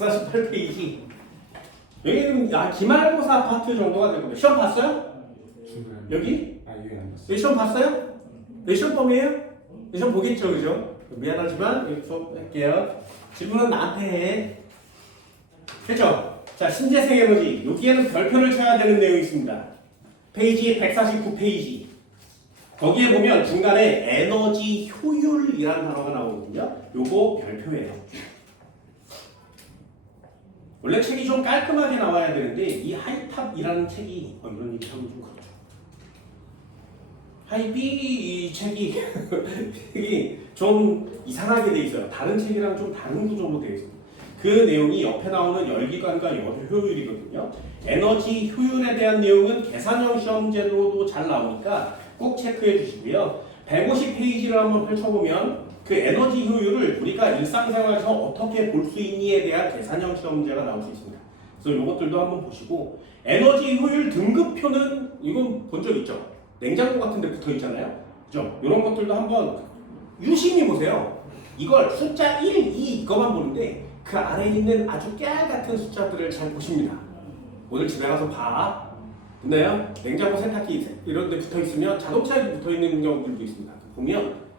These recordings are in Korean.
148페이지. 여기는 기말고사 파트 정도가 될 겁니다. 시험 봤어요? 여기? 여기 안 봤어요. 여기 시험 봤어요? 여기 시험 범위에요? 시험 보겠죠, 그죠? 미안하지만 여기 수업할게요. 질문은 나한테 해. 됐죠? 자, 신재생 에너지. 여기에는 별표를 쳐야 되는 내용이 있습니다. 페이지 149페이지. 거기에 보면 중간에 에너지 효율이라는 단어가 나오거든요. 요거 별표예요. 원래 책이 좀 깔끔하게 나와야 되는데 이 하이탑이라는 책이 이런 얘기 하면 좀 그렇죠. 하이비 이 책이 좀 이상하게 돼 있어요. 다른 책이랑 좀 다른 구조로 돼 있어요. 그 내용이 옆에 나오는 열기관과 열 효율이거든요. 에너지 효율에 대한 내용은 계산형 시험제로도 잘 나오니까 꼭 체크해 주시고요. 150페이지를 한번 펼쳐보면 그 에너지 효율을 우리가 일상생활에서 어떻게 볼 수 있니에 대한 계산형 시험제가 나올 수 있습니다. 그래서 이것들도 한번 보시고 에너지 효율 등급표는 이건 본 적 있죠? 냉장고 같은 데 붙어 있잖아요. 그죠? 이런 것들도 한번 유심히 보세요. 이걸 숫자 1, 2 이거만 보는데 그 아래에 있는 아주 깨알 같은 숫자들을 잘 보십니다. 오늘 집에 가서 봐. 됐나요? 냉장고 세탁기 이런 데 붙어 있으면 자동차에 붙어 있는 경우들도 있습니다. 보면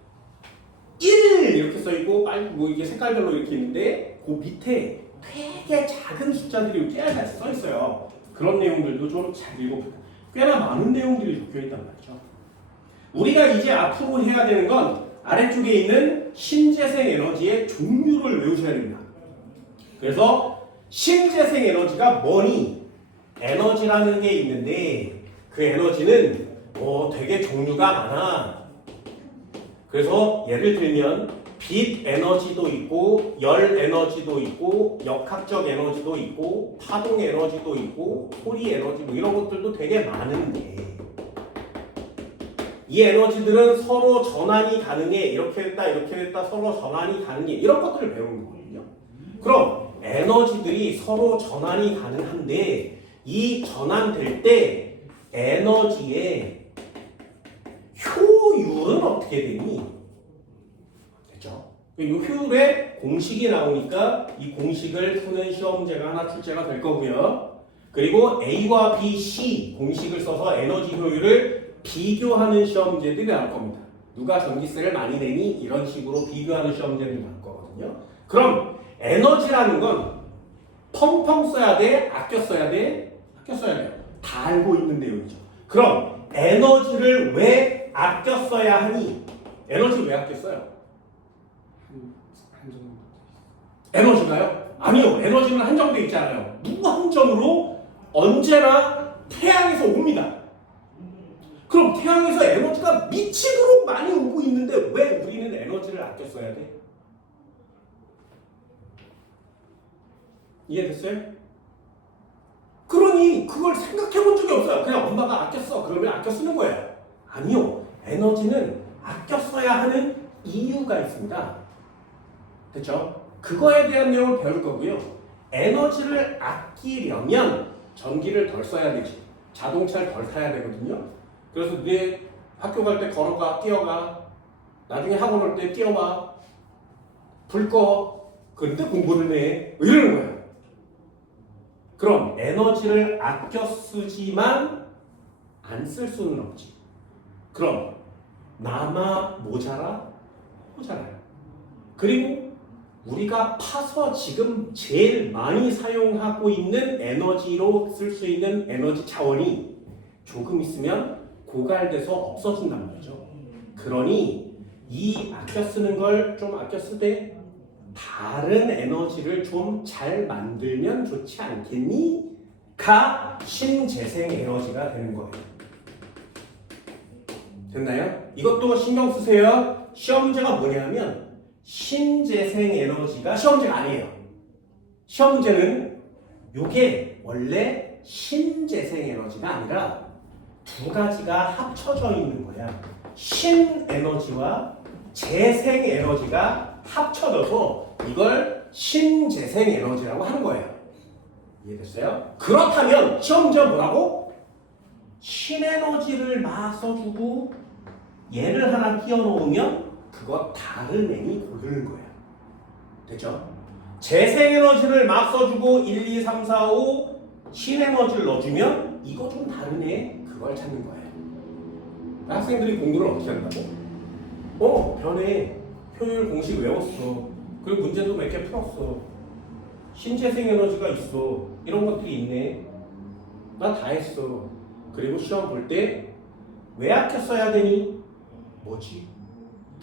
1 이렇게 써 있고 뭐 이게 색깔별로 이렇게 있는데 그 밑에 되게 작은 숫자들이 깨알같이 써 있어요. 그런 내용들도 좀 잘 읽어보세요. 꽤나 많은 내용들이 적혀 있단 말이죠. 우리가 이제 앞으로 해야 되는 건 아래쪽에 있는 신재생 에너지의 종류를 외우셔야 됩니다. 그래서 신재생 에너지가 뭐니? 에너지라는 게 있는데 그 에너지는 되게 종류가 많아. 그래서 예를 들면 빛 에너지도 있고 열 에너지도 있고 역학적 에너지도 있고 파동 에너지도 있고 소리 에너지 뭐 이런 것들도 되게 많은데 이 에너지들은 서로 전환이 가능해. 이렇게 됐다 서로 전환이 가능해. 이런 것들을 배우는 거거든요. 그럼 에너지들이 서로 전환이 가능한데 이 전환될 때 에너지의 효율은 어떻게 되니? 됐죠? 이 효율의 공식이 나오니까 이 공식을 푸는 시험제가 하나 출제가 될 거고요. 그리고 A와 B, C 공식을 써서 에너지 효율을 비교하는 시험제들이 나올 겁니다. 누가 전기세를 많이 내니? 이런 식으로 비교하는 시험제들이 나올 거거든요. 그럼 에너지라는 건 펑펑 써야 돼? 아껴 써야 돼? 아껴 써야 돼요. 다 알고 있는 내용이죠. 그럼 에너지를 왜 아껴 써야 하니? 에너지 왜 아껴 써요? 한 정도. 에너지가요? 아니요. 에너지는 한정돼 있잖아요. 무한정으로 언제나 태양에서 옵니다. 그럼 태양에서 에너지가 미치도록 많이 오고 있는데 왜 우리는 에너지를 아껴 써야 돼? 이해됐어요? 그러니 그걸 생각해 본 적이 없어요. 그냥 엄마가 아껴 써. 그러면 아껴 쓰는 거예요. 아니요. 에너지는 아껴 써야 하는 이유가 있습니다. 됐죠? 그거에 대한 내용을 배울 거고요. 에너지를 아끼려면 전기를 덜 써야 되지. 자동차를 덜 타야 되거든요. 그래서 내 학교 갈 때 걸어가, 뛰어가. 나중에 학원 올 때 뛰어와. 불 꺼. 그런데 공부를 해. 이러는 거야. 그럼 에너지를 아껴 쓰지만 안 쓸 수는 없지. 그럼 남아 모자라? 모자라요. 그리고 우리가 파서 지금 제일 많이 사용하고 있는 에너지로 쓸 수 있는 에너지 자원이 조금 있으면 고갈돼서 없어진단 말이죠. 그러니 이 아껴 쓰는 걸 좀 아껴 쓰되 다른 에너지를 좀 잘 만들면 좋지 않겠니? 가 신재생 에너지가 되는 거예요. 됐나요? 이것도 신경 쓰세요. 시험제가 뭐냐면 신재생 에너지가 시험제가 아니에요. 시험제는 요게 원래 신재생 에너지가 아니라 두 가지가 합쳐져 있는 거야. 신에너지와 재생 에너지가 합쳐져서 이걸 신재생 에너지라고 하는 거예요. 이해됐어요? 그렇다면 시험제 뭐라고? 신에너지를 맞서주고 얘를 하나 끼워 놓으면 그거 다른 애니 고르는 거야. 됐죠? 재생에너지를 막 써주고 1, 2, 3, 4, 5 신에너지를 넣어주면 이거 좀 다르네. 그걸 찾는 거예요. 학생들이 공부를 어떻게 한다고? 변해. 효율 공식 외웠어. 그리고 문제도 몇 개 풀었어. 신재생에너지가 있어. 이런 것들이 있네. 나 다 했어. 그리고 시험 볼 때 왜 아껴 써야 되니? 뭐지?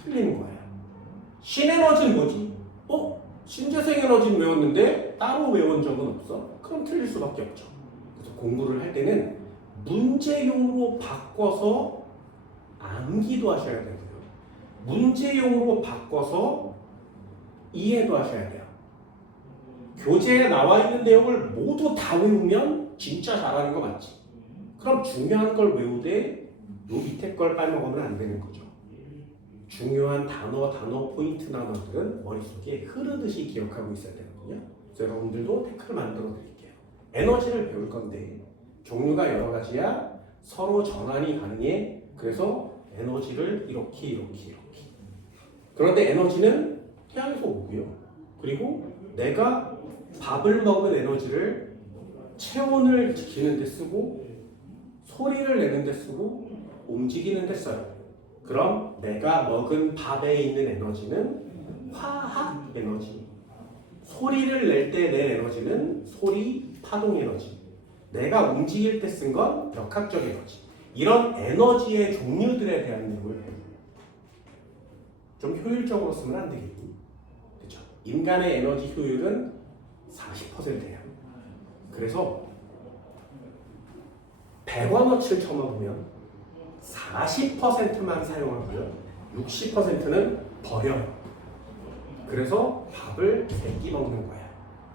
틀리는 거야. 신에너지는 뭐지? 신재생에너지는 외웠는데 따로 외운 적은 없어? 그럼 틀릴 수밖에 없죠. 그래서 공부를 할 때는 문제용으로 바꿔서 암기도 하셔야 되고요. 문제용으로 바꿔서 이해도 하셔야 돼요. 교재에 나와 있는 내용을 모두 다 외우면 진짜 잘하는 거 맞지? 그럼 중요한 걸 외우되 요 밑에 걸 빼먹으면 안 되는 거죠. 중요한 단어 포인트 단어들은 머릿속에 흐르듯이 기억하고 있어야 되거든요. 그래서 여러분들도 태클 만들어 드릴게요. 에너지를 배울 건데 종류가 여러 가지야. 서로 전환이 가능해. 그래서 에너지를 이렇게. 그런데 에너지는 태양에서 오고요. 그리고 내가 밥을 먹은 에너지를 체온을 지키는 데 쓰고 소리를 내는 데 쓰고 움직이는 데 써요. 그럼 내가 먹은 밥에 있는 에너지는 화학 에너지. 소리를 낼 때 낸 에너지는 소리 파동 에너지. 내가 움직일 때 쓴 건 역학적 에너지. 이런 에너지의 종류들에 대한 내용을 배워요. 좀 효율적으로 쓰면 안 되겠니? 그렇죠? 인간의 에너지 효율은 40%예요. 그래서 100원어치를 쳐먹으면 40%만 사용하고요. 60%는 버려요. 그래서 밥을 3끼 먹는 거야.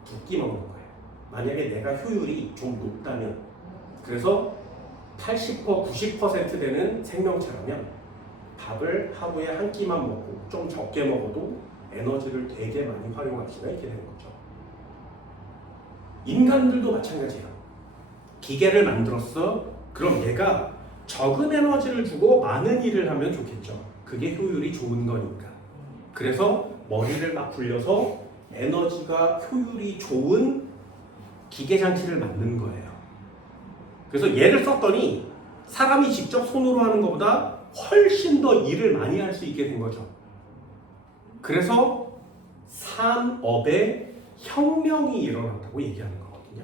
2끼 먹는 거야. 만약에 내가 효율이 좀 높다면, 그래서 80%, 90% 되는 생명체라면 밥을 하루에 한 끼만 먹고 좀 적게 먹어도 에너지를 되게 많이 활용할 수가 있게 되는 거죠. 인간들도 마찬가지예요. 기계를 만들었어. 그럼 얘가 적은 에너지를 주고 많은 일을 하면 좋겠죠. 그게 효율이 좋은 거니까. 그래서 머리를 막 굴려서 에너지가 효율이 좋은 기계 장치를 만든 거예요. 그래서 얘를 썼더니 사람이 직접 손으로 하는 것보다 훨씬 더 일을 많이 할 수 있게 된 거죠. 그래서 산업에 혁명이 일어났다고 얘기하는 거거든요.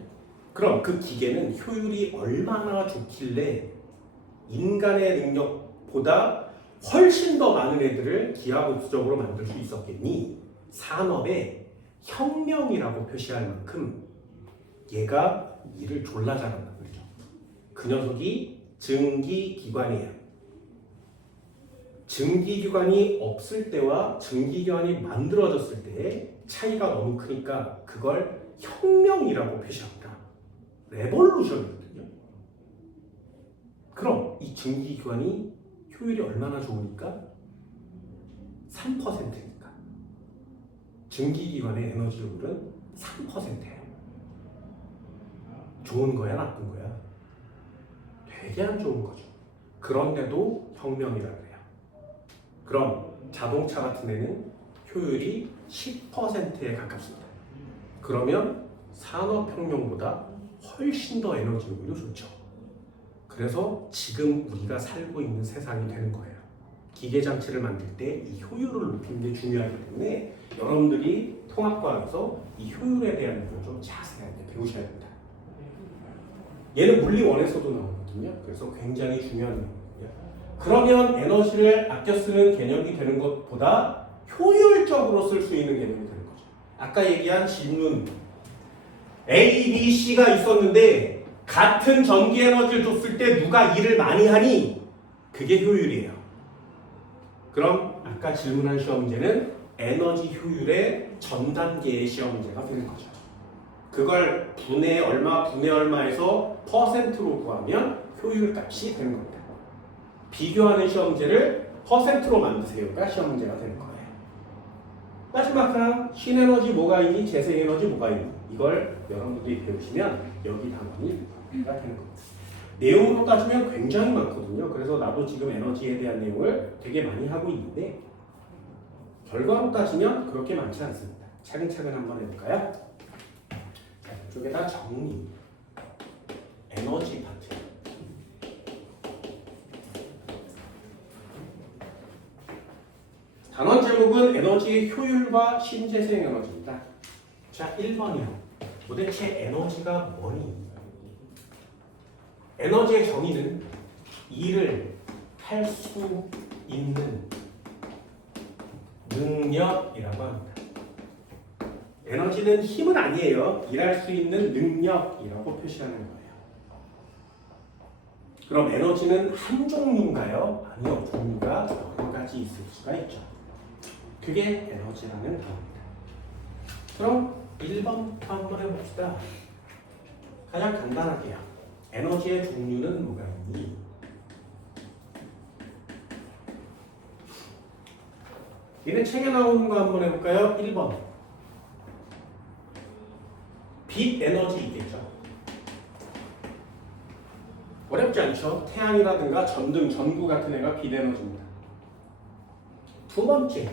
그럼 그 기계는 효율이 얼마나 좋길래 인간의 능력보다 훨씬 더 많은 애들을 기하급수적으로 만들 수 있었겠니? 산업의 혁명이라고 표시할 만큼 얘가 일을 졸라 잘한다는 거죠. 그 녀석이 증기기관이에요. 증기기관이 없을 때와 증기기관이 만들어졌을 때의 차이가 너무 크니까 그걸 혁명이라고 표시합니다. 레볼루션이거든요. 그럼 이 증기기관이 효율이 얼마나 좋으니까? 3%니까. 증기기관의 에너지 효율은 3%예요. 좋은 거야, 나쁜 거야? 되게 안 좋은 거죠. 그런데도 혁명이라 그래요. 그럼 자동차 같은 데는 효율이 10%에 가깝습니다. 그러면 산업혁명보다 훨씬 더 에너지 효율도 좋죠. 그래서 지금 우리가 살고 있는 세상이 되는 거예요. 기계장치를 만들 때 이 효율을 높이는 게 중요하기 때문에 여러분들이 통합과학에서 이 효율에 대한 부분을 좀 자세하게 배우셔야 됩니다. 얘는 물리 1에서도 나오거든요. 그래서 굉장히 중요한 내용이거든요. 그러면 에너지를 아껴 쓰는 개념이 되는 것보다 효율적으로 쓸 수 있는 개념이 되는 거죠. 아까 얘기한 질문 A, B, C가 있었는데 같은 전기 에너지를 줬을 때 누가 일을 많이 하니? 그게 효율이에요. 그럼 아까 질문한 시험 문제는 에너지 효율의 전 단계의 시험 문제가 되는 거죠. 그걸 분의 얼마에서 퍼센트로 구하면 효율 값이 되는 겁니다. 비교하는 시험 문제를 퍼센트로 만드세요가 시험 문제가 되는 거예요. 마지막 하나, 신에너지 뭐가 있니? 재생에너지 뭐가 있니? 이걸 여러분들이 배우시면 여기 단원이 되는 겁니다. 내용으로 따지면 굉장히 많거든요. 그래서 나도 지금 에너지에 대한 내용을 되게 많이 하고 있는데 결과로 따지면 그렇게 많지 않습니다. 차근차근 한번 해볼까요? 자, 이쪽에다 정리, 에너지 파트. 단원 제목은 에너지의 효율과 신재생 에너지입니다. 자, 1번이요. 도대체 에너지가 뭐니? 에너지의 정의는 일을 할 수 있는 능력이라고 합니다. 에너지는 힘은 아니에요. 일할 수 있는 능력이라고 표시하는 거예요. 그럼 에너지는 한 종류인가요? 아니요. 종류가 여러 가지 있을 수가 있죠. 그게 에너지라는 단어입니다. 그럼 1번부터 한번 해봅시다. 가장 간단하게요. 에너지의 종류는 뭐가 있니? 얘는 책에 나오는 거 한번 해볼까요? 1번. 빛 에너지 있겠죠? 어렵지 않죠? 태양이라든가 전등, 전구 같은 애가 빛 에너지입니다. 두 번째.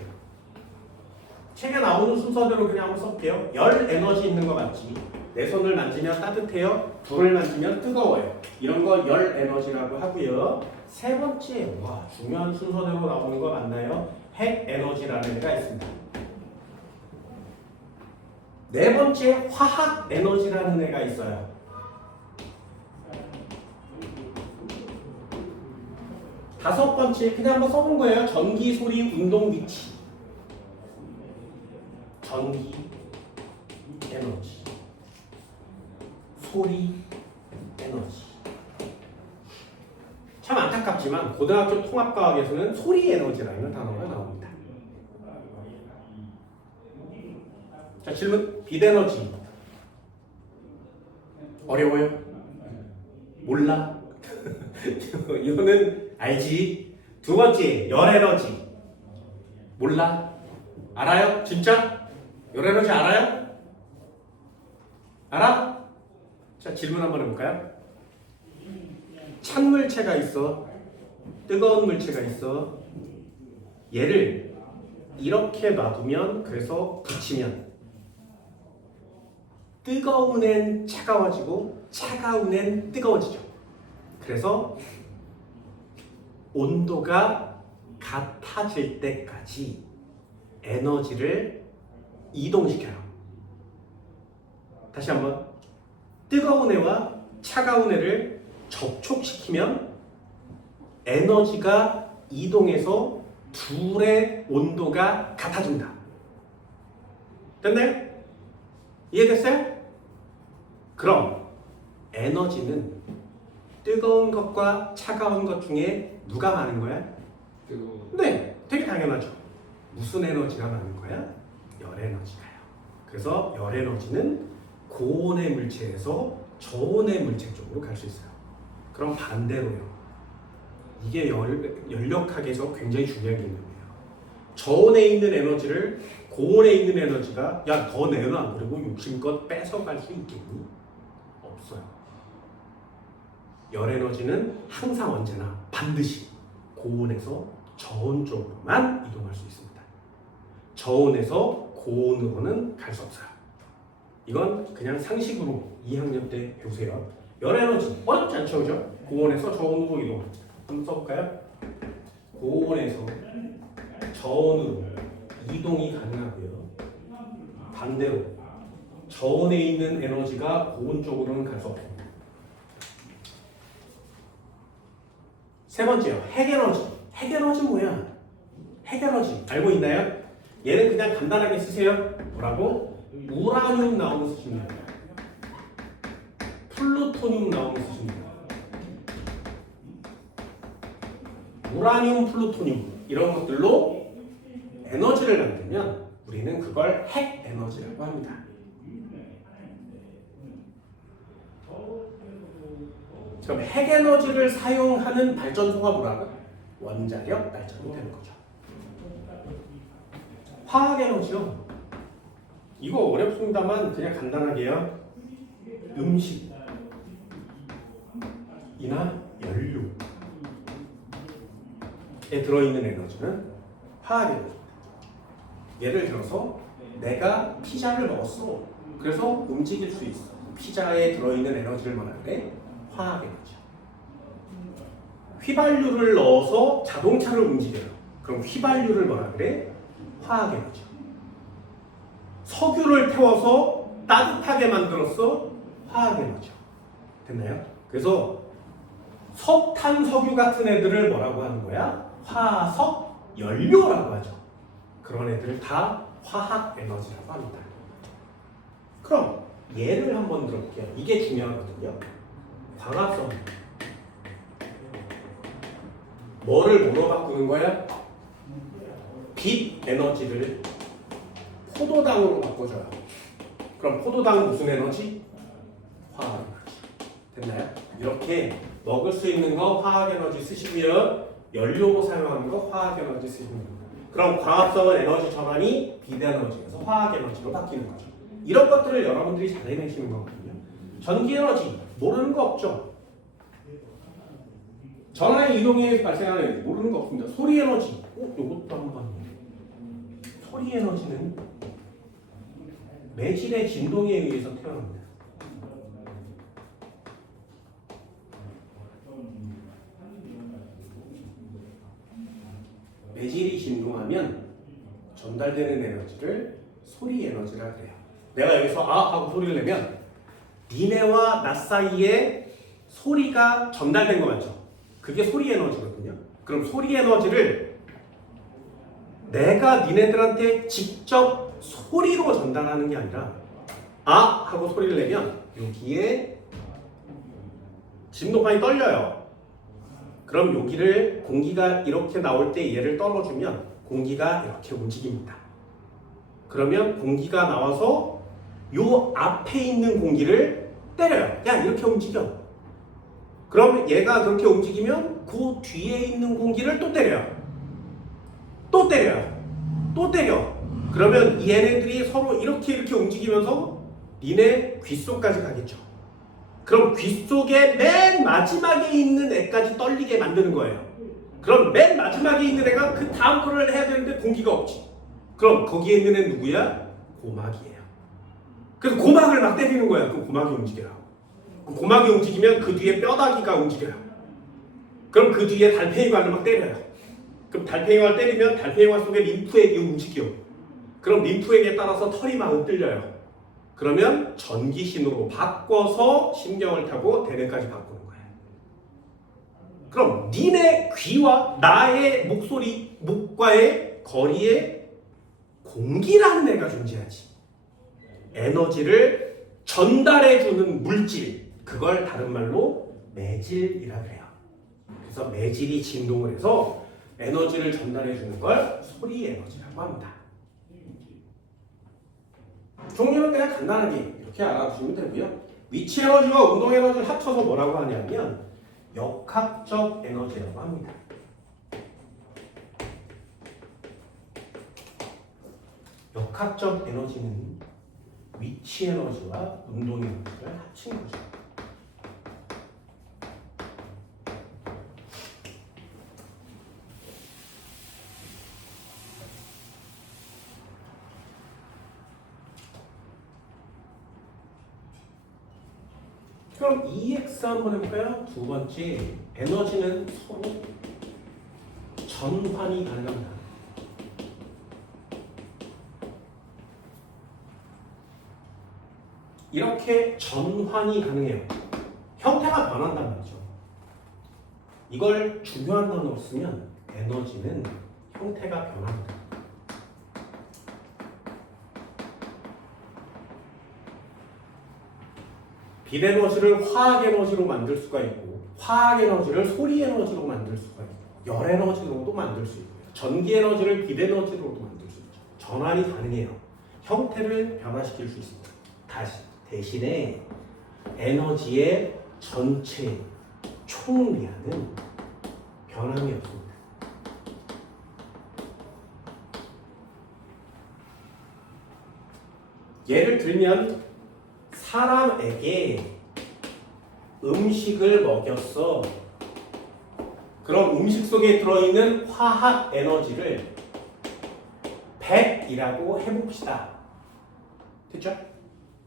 책에 나오는 순서대로 그냥 한번 써볼게요. 열 에너지 있는 거 맞지? 내 손을 만지면 따뜻해요. 불을 만지면 뜨거워요. 이런 거 열 에너지라고 하고요. 세 번째, 와 중요한 순서대로 나오는 거 맞나요? 핵 에너지라는 애가 있습니다. 네 번째, 화학 에너지라는 애가 있어요. 다섯 번째, 그냥 한번 써본 거예요. 전기, 소리, 운동, 위치. 전기, 에너지, 소리, 에너지. 참 안타깝지만 고등학교 통합과학에서는 소리 에너지라는 단어가 나옵니다. 자, 질문. 빛 에너지 어려워요? 몰라? 이거는 알지. 두 번째, 열 에너지 몰라? 알아요? 진짜? 열 에너지 알아요? 알아? 자, 질문 한번 해볼까요? 찬 물체가 있어. 뜨거운 물체가 있어. 얘를 이렇게 놔두면, 그래서 붙이면 뜨거운 앤 차가워지고 차가운 앤 뜨거워지죠. 그래서 온도가 같아질 때까지 에너지를 이동시켜요. 다시 한번. 뜨거운 애와 차가운 애를 접촉시키면 에너지가 이동해서 둘의 온도가 같아집니다. 됐나요? 이해됐어요? 그럼 에너지는 뜨거운 것과 차가운 것 중에 누가 많은 거야? 뜨거워. 네, 되게 당연하죠. 무슨 에너지가 많은 거야? 열 에너지가요. 그래서 열 에너지는 고온의 물체에서 저온의 물체 쪽으로 갈 수 있어요. 그럼 반대로요. 이게 열역학에서 굉장히 중요한 개념이에요. 저온에 있는 에너지를 고온에 있는 에너지가 야, 더 내놔. 그리고 욕심껏 뺏어갈 수 있겠니? 없어요. 열 에너지는 항상 언제나 반드시 고온에서 저온 쪽으로만 이동할 수 있습니다. 저온에서 고온으로는 갈 수 없어요. 이건 그냥 상식으로 2학년 때 배우세요. 열 에너지 어렵지 않죠, 그죠? 고온에서 저온으로 이동합니다. 한번 써볼까요? 고온에서 저온으로 이동이 가능하고요. 반대로 저온에 있는 에너지가 고온 쪽으로는 갈 수 없습니다. 세 번째요. 핵에너지. 핵에너지 뭐야? 핵에너지 알고 있나요? 얘는 그냥 간단하게 쓰세요. 뭐라고? 우라늄 나오는 수준입니다. 플루토늄 나오는 수준입니다. 우라늄, 플루토늄 이런 것들로 에너지를 만들면 우리는 그걸 핵 에너지라고 합니다. 그럼 핵 에너지를 사용하는 발전소가 뭐라고? 원자력 발전이 되는 거죠. 화학 에너지요. 이거 어렵습니다만 그냥 간단하게요. 음식이나 연료에 들어있는 에너지는 화학 에너지입니다. 예를 들어서 내가 피자를 먹었어. 그래서 움직일 수 있어. 피자에 들어있는 에너지를 뭐라 그래? 화학 에너지. 휘발유를 넣어서 자동차를 움직여요. 그럼 휘발유를 뭐라 그래? 화학 에너지. 석유를 태워서 따뜻하게 만들었어. 화학 에너지. 됐나요? 그래서 석탄, 석유 같은 애들을 뭐라고 하는 거야? 화석 연료라고 하죠. 그런 애들 다 화학 에너지라고 합니다. 그럼 예를 한번 들어볼게요. 이게 중요하거든요. 광합성. 뭐를 뭐로 바꾸는 거야? 빛 에너지를 포도당으로 바꿔줘요. 그럼 포도당은 무슨 에너지? 화학 에너지. 됐나요? 이렇게 먹을 수 있는 거 화학 에너지 쓰시고요. 연료로 사용하는 거 화학 에너지 쓰시면 됩니다. 그럼 광합성은 에너지 전환이 빛 에너지에서 화학 에너지로 바뀌는 거죠. 이런 것들을 여러분들이 잘 해내시는 거거든요. 전기 에너지 모르는 거 없죠. 전화의 이동에 의해서 발생하는 에너지 모르는 거 없습니다. 소리 에너지. 요것도 한번. 소리 에너지는 매질의 진동에 의해서 태어납니다. 매질이 진동하면 전달되는 에너지를 소리 에너지라 그래요. 내가 여기서 아 하고 소리를 내면 니네와 나 사이에 소리가 전달된 거 맞죠? 그게 소리 에너지거든요. 그럼 소리 에너지를 내가 니네들한테 직접 소리로 전달하는 게 아니라 아 하고 소리를 내면 여기에 진동판이 떨려요. 그럼 여기를 공기가 이렇게 나올 때 얘를 떨어주면 공기가 이렇게 움직입니다. 그러면 공기가 나와서 요 앞에 있는 공기를 때려요. 야 이렇게 움직여. 그럼 얘가 그렇게 움직이면 그 뒤에 있는 공기를 또 때려요. 또 때려요. 또 때려. 그러면 얘네들이 서로 이렇게 움직이면서 니네 귓속까지 가겠죠. 그럼 귓속에 맨 마지막에 있는 애까지 떨리게 만드는 거예요. 그럼 맨 마지막에 있는 애가 그 다음 거를 해야 되는데 공기가 없지. 그럼 거기에 있는 애 누구야? 고막이에요. 그래서 고막을 막 때리는 거야. 그럼 고막이 움직여요. 고막이 움직이면 그 뒤에 뼈다귀가 움직여요. 그럼 그 뒤에 달팽이관을 막 때려요. 그럼 달팽이관을 때리면 달팽이관 속에 림프액이 움직여. 그럼 림프액에 따라서 털이 막 흔들려요. 그러면 전기신호로 바꿔서 신경을 타고 대뇌까지 바꾸는 거예요. 그럼 니네 귀와 나의 목소리, 목과의 거리에 공기라는 애가 존재하지. 에너지를 전달해주는 물질, 그걸 다른 말로 매질이라 그래요. 그래서 매질이 진동을 해서 에너지를 전달해주는 걸 소리 에너지라고 합니다. 종류는 그냥 간단하게 이렇게 알아두시면 되고요. 위치 에너지와 운동 에너지를 합쳐서 뭐라고 하냐면 역학적 에너지라고 합니다. 역학적 에너지는 위치 에너지와 운동 에너지를 합친 거죠. 그럼 EX 한번 해볼까요? 두 번째, 에너지는 서로 전환이 가능합니다. 이렇게 전환이 가능해요. 형태가 변한단 말이죠. 이걸 중요한 단어로 쓰면 에너지는 형태가 변합니다. 빛 에너지를 화학 에너지로 만들 수가 있고 화학 에너지를 소리 에너지로 만들 수가 있고 열 에너지로도 만들 수 있고요. 전기 에너지를 빛 에너지로도 만들 수 있죠. 전환이 가능해요. 형태를 변화시킬 수 있습니다. 대신에 에너지의 전체 총량은 변함이 없습니다. 예를 들면 사람에게 음식을 먹였어. 그럼 음식 속에 들어있는 화학 에너지를 100이라고 해봅시다. 그쵸?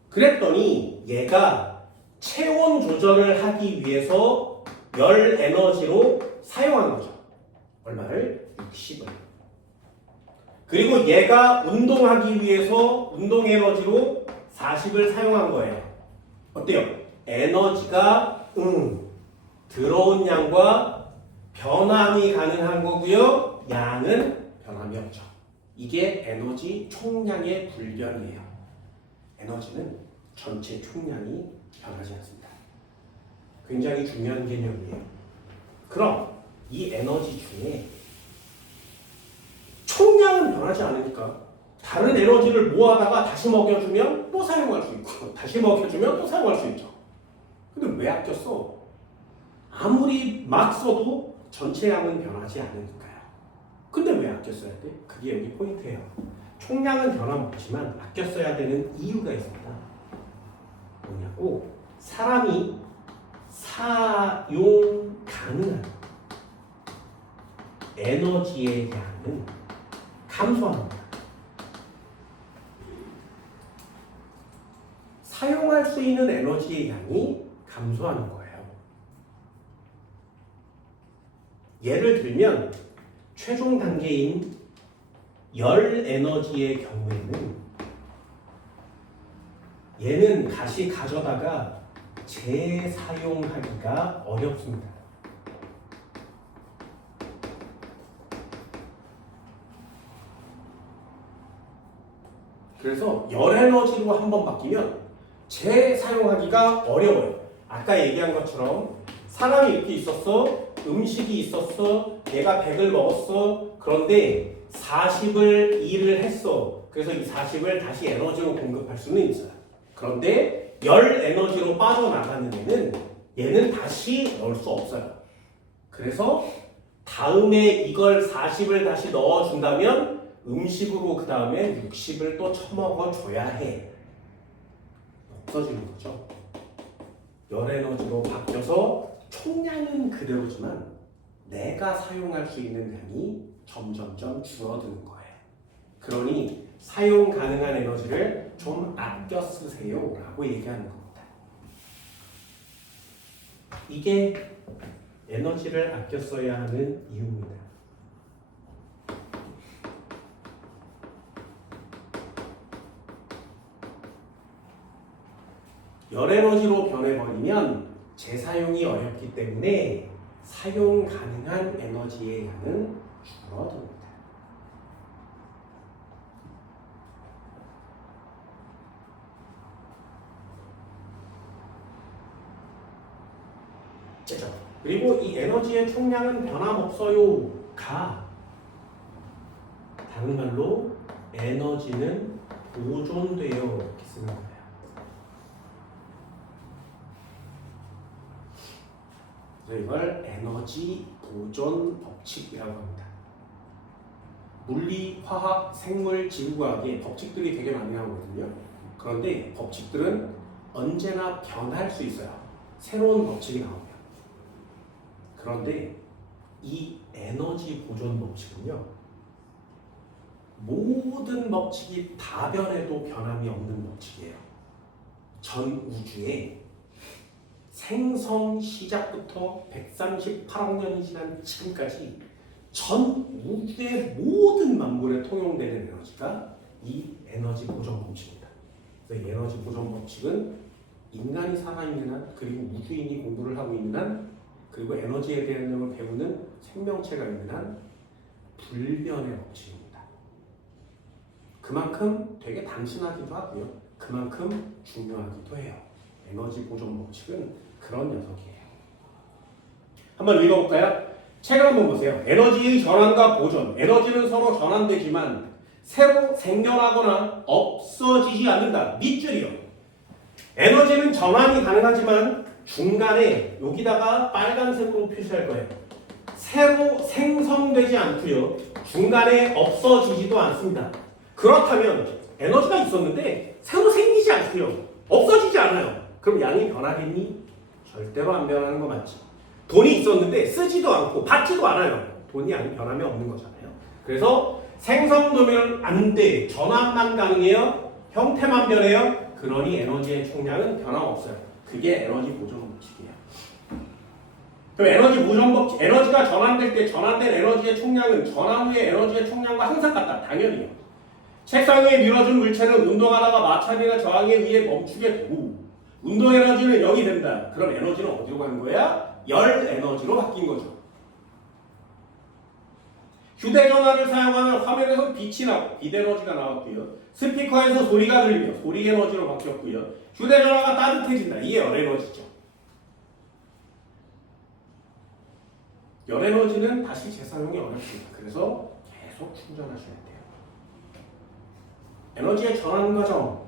그랬더니 얘가 체온 조절을 하기 위해서 열 에너지로 사용한 거죠. 얼마를? 60을. 그리고 얘가 운동하기 위해서 운동 에너지로 40을 사용한 거예요. 어때요? 에너지가 들어온 양과 변환이 가능한 거고요. 양은 변함이 없죠. 이게 에너지 총량의 불변이에요. 에너지는 전체 총량이 변하지 않습니다. 굉장히 중요한 개념이에요. 그럼 이 에너지 중에 총량은 변하지 않으니까 다른 에너지를 모아다가 다시 먹여주면 또 사용할 수 있고 다시 먹여주면 또 사용할 수 있죠. 근데 왜 아꼈어? 아무리 막 써도 전체 양은 변하지 않으니까요. 근데 왜 아껴 써야 돼? 그게 여기 포인트예요. 총량은 변함없지만 아껴 써야 되는 이유가 있습니다. 뭐냐고? 사람이 사용 가능한 에너지의 양은 감소합니다. 사용할 수 있는 에너지의 양이 감소하는 거예요. 예를 들면 최종 단계인 열 에너지의 경우에는 얘는 다시 가져다가 재사용하기가 어렵습니다. 그래서 열 에너지로 한번 바뀌면 재사용하기가 어려워요. 아까 얘기한 것처럼 사람이 이렇게 있었어, 음식이 있었어, 얘가 100을 먹었어. 그런데 40을 일을 했어. 그래서 이 40을 다시 에너지로 공급할 수는 있어요. 그런데 열 에너지로 빠져나가는 얘는 다시 넣을 수 없어요. 그래서 다음에 이걸 40을 다시 넣어준다면 음식으로 그 다음에 60을 또 처먹어줘야 해. 없어지는 거죠. 열 에너지로 바뀌어서 총량은 그대로지만 내가 사용할 수 있는 양이 점점점 줄어드는 거예요. 그러니 사용 가능한 에너지를 좀 아껴 쓰세요 라고 얘기하는 겁니다. 이게 에너지를 아껴 써야 하는 이유입니다. 열 에너지로 변해버리면 재사용이 어렵기 때문에 사용 가능한 에너지의 양은 줄어듭니다. 그렇죠? 그리고 이 에너지의 총량은 변함없어요가 다른 말로 에너지는 보존돼요 이렇게 쓰는 거예요. 이걸 에너지 보존 법칙이라고 합니다. 물리, 화학, 생물, 지구과학에 법칙들이 되게 많이 나오거든요. 그런데 법칙들은 언제나 변할 수 있어요. 새로운 법칙이 나오면. 그런데 이 에너지 보존 법칙은요. 모든 법칙이 다 변해도 변함이 없는 법칙이에요. 전 우주에 생성 시작부터 138억 년이 지난 지금까지 전 우주의 모든 만물에 통용되는 에너지가 이 에너지 보존 법칙입니다. 그래서 이 에너지 보존 법칙은 인간이 살아있는 한, 그리고 우주인이 공부를 하고 있는 한, 그리고 에너지에 대한 점을 배우는 생명체가 있는 한 불변의 법칙입니다. 그만큼 되게 단순하기도 하고요. 그만큼 중요하기도 해요. 에너지 보존 법칙은 그런 녀석이에요. 한번 읽어볼까요? 책을 한번 보세요. 에너지의 전환과 보존. 에너지는 서로 전환되지만 새로 생겨나거나 없어지지 않는다. 밑줄이요. 에너지는 전환이 가능하지만 중간에 여기다가 빨간색으로 표시할 거예요. 새로 생성되지 않고요. 중간에 없어지지도 않습니다. 그렇다면 에너지가 있었는데 새로 생기지 않고요. 없어지지 않아요. 그럼 양이 변하겠니? 절대로 안 변하는 거 맞지? 돈이 있었는데 쓰지도 않고 받지도 않아요. 돈이 안 변하면 없는 거잖아요. 그래서 생성되면 안 돼. 전환만 가능해요. 형태만 변해요. 그러니 에너지의 총량은 변함없어요. 그게 에너지 보존 법칙이에요. 그럼 에너지 보존 법칙, 에너지가 전환될 때 전환된 에너지의 총량은 전환 후의 에너지의 총량과 항상 같다. 당연히요. 책상 위에 밀어준 물체는 운동하다가 마찰이나 저항에 의해 멈추게 되고 운동 에너지는 0이 된다. 그럼 에너지는 어디로 가는 거야? 열 에너지로 바뀐 거죠. 휴대전화를 사용하면 화면에서 빛이 나고 빛 에너지가 나왔고요. 스피커에서 소리가 들리며 소리 에너지로 바뀌었고요. 휴대전화가 따뜻해진다. 이게 열 에너지죠. 열 에너지는 다시 재사용이 어렵습니다. 그래서 계속 충전하셔야 돼요. 에너지의 전환 과정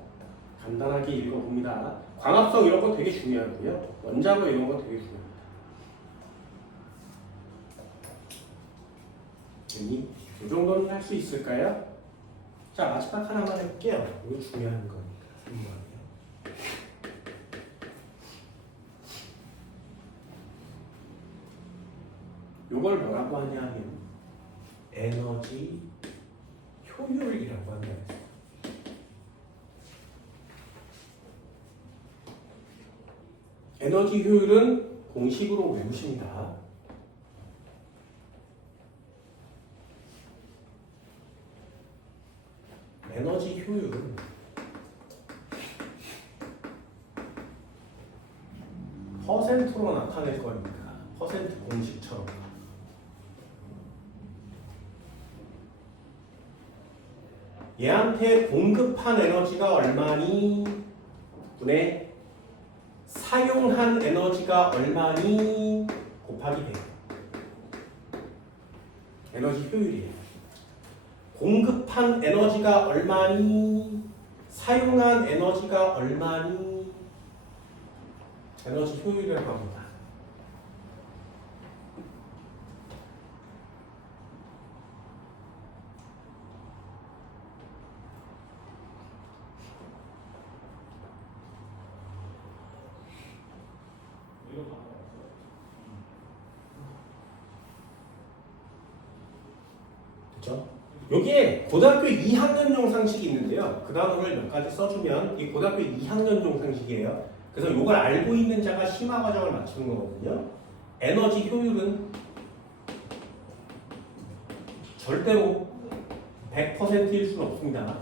간단하게 읽어봅니다. 광합성 이런 거 되게 중요하고요. 원자로 이런 거 되게 중요합니다. 이 정도는 할 수 있을까요? 자, 마지막 하나만 해볼게요. 이거 중요한 거니까. 3번이요. 이걸 뭐라고 하냐면 에너지 효율이라고 한다. 에너지 효율은 공식으로 외우십니다. 에너지 효율은 퍼센트로 나타낼 거니까 퍼센트 공식처럼 얘한테 공급한 에너지가 얼마니 분의 사용한 에너지가 얼마니 곱하기 100 에너지 효율이에요. 공급한 에너지가 얼마니 사용한 에너지가 얼마니 에너지 효율이라고 합니다. 그렇죠? 여기에 고등학교 2학년용 상식이 있는데요. 그 단어를 몇 가지 써주면 이 고등학교 2학년용 상식이에요. 그래서 이걸 알고 있는 자가 심화 과정을 맞추는 거거든요. 에너지 효율은 절대로 100%일 수는 없습니다.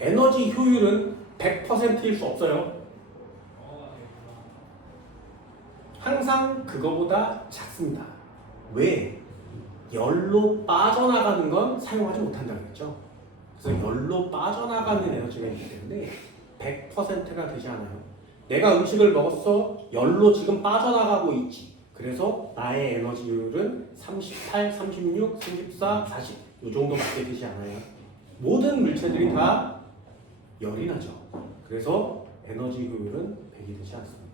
에너지 효율은 100%일 수 없어요. 항상 그거보다 작습니다. 왜? 열로 빠져나가는 건 사용하지 못한다고 했죠. 그래서 열로 빠져나가는 에너지가 있기 때문에 100%가 되지 않아요. 내가 음식을 먹었어. 열로 지금 빠져나가고 있지. 그래서 나의 에너지율은 38, 36, 34, 40 이 정도밖에 되지 않아요. 모든 물체들이 다 열이 나죠. 그래서 에너지 효율은 100이 되지 않습니다.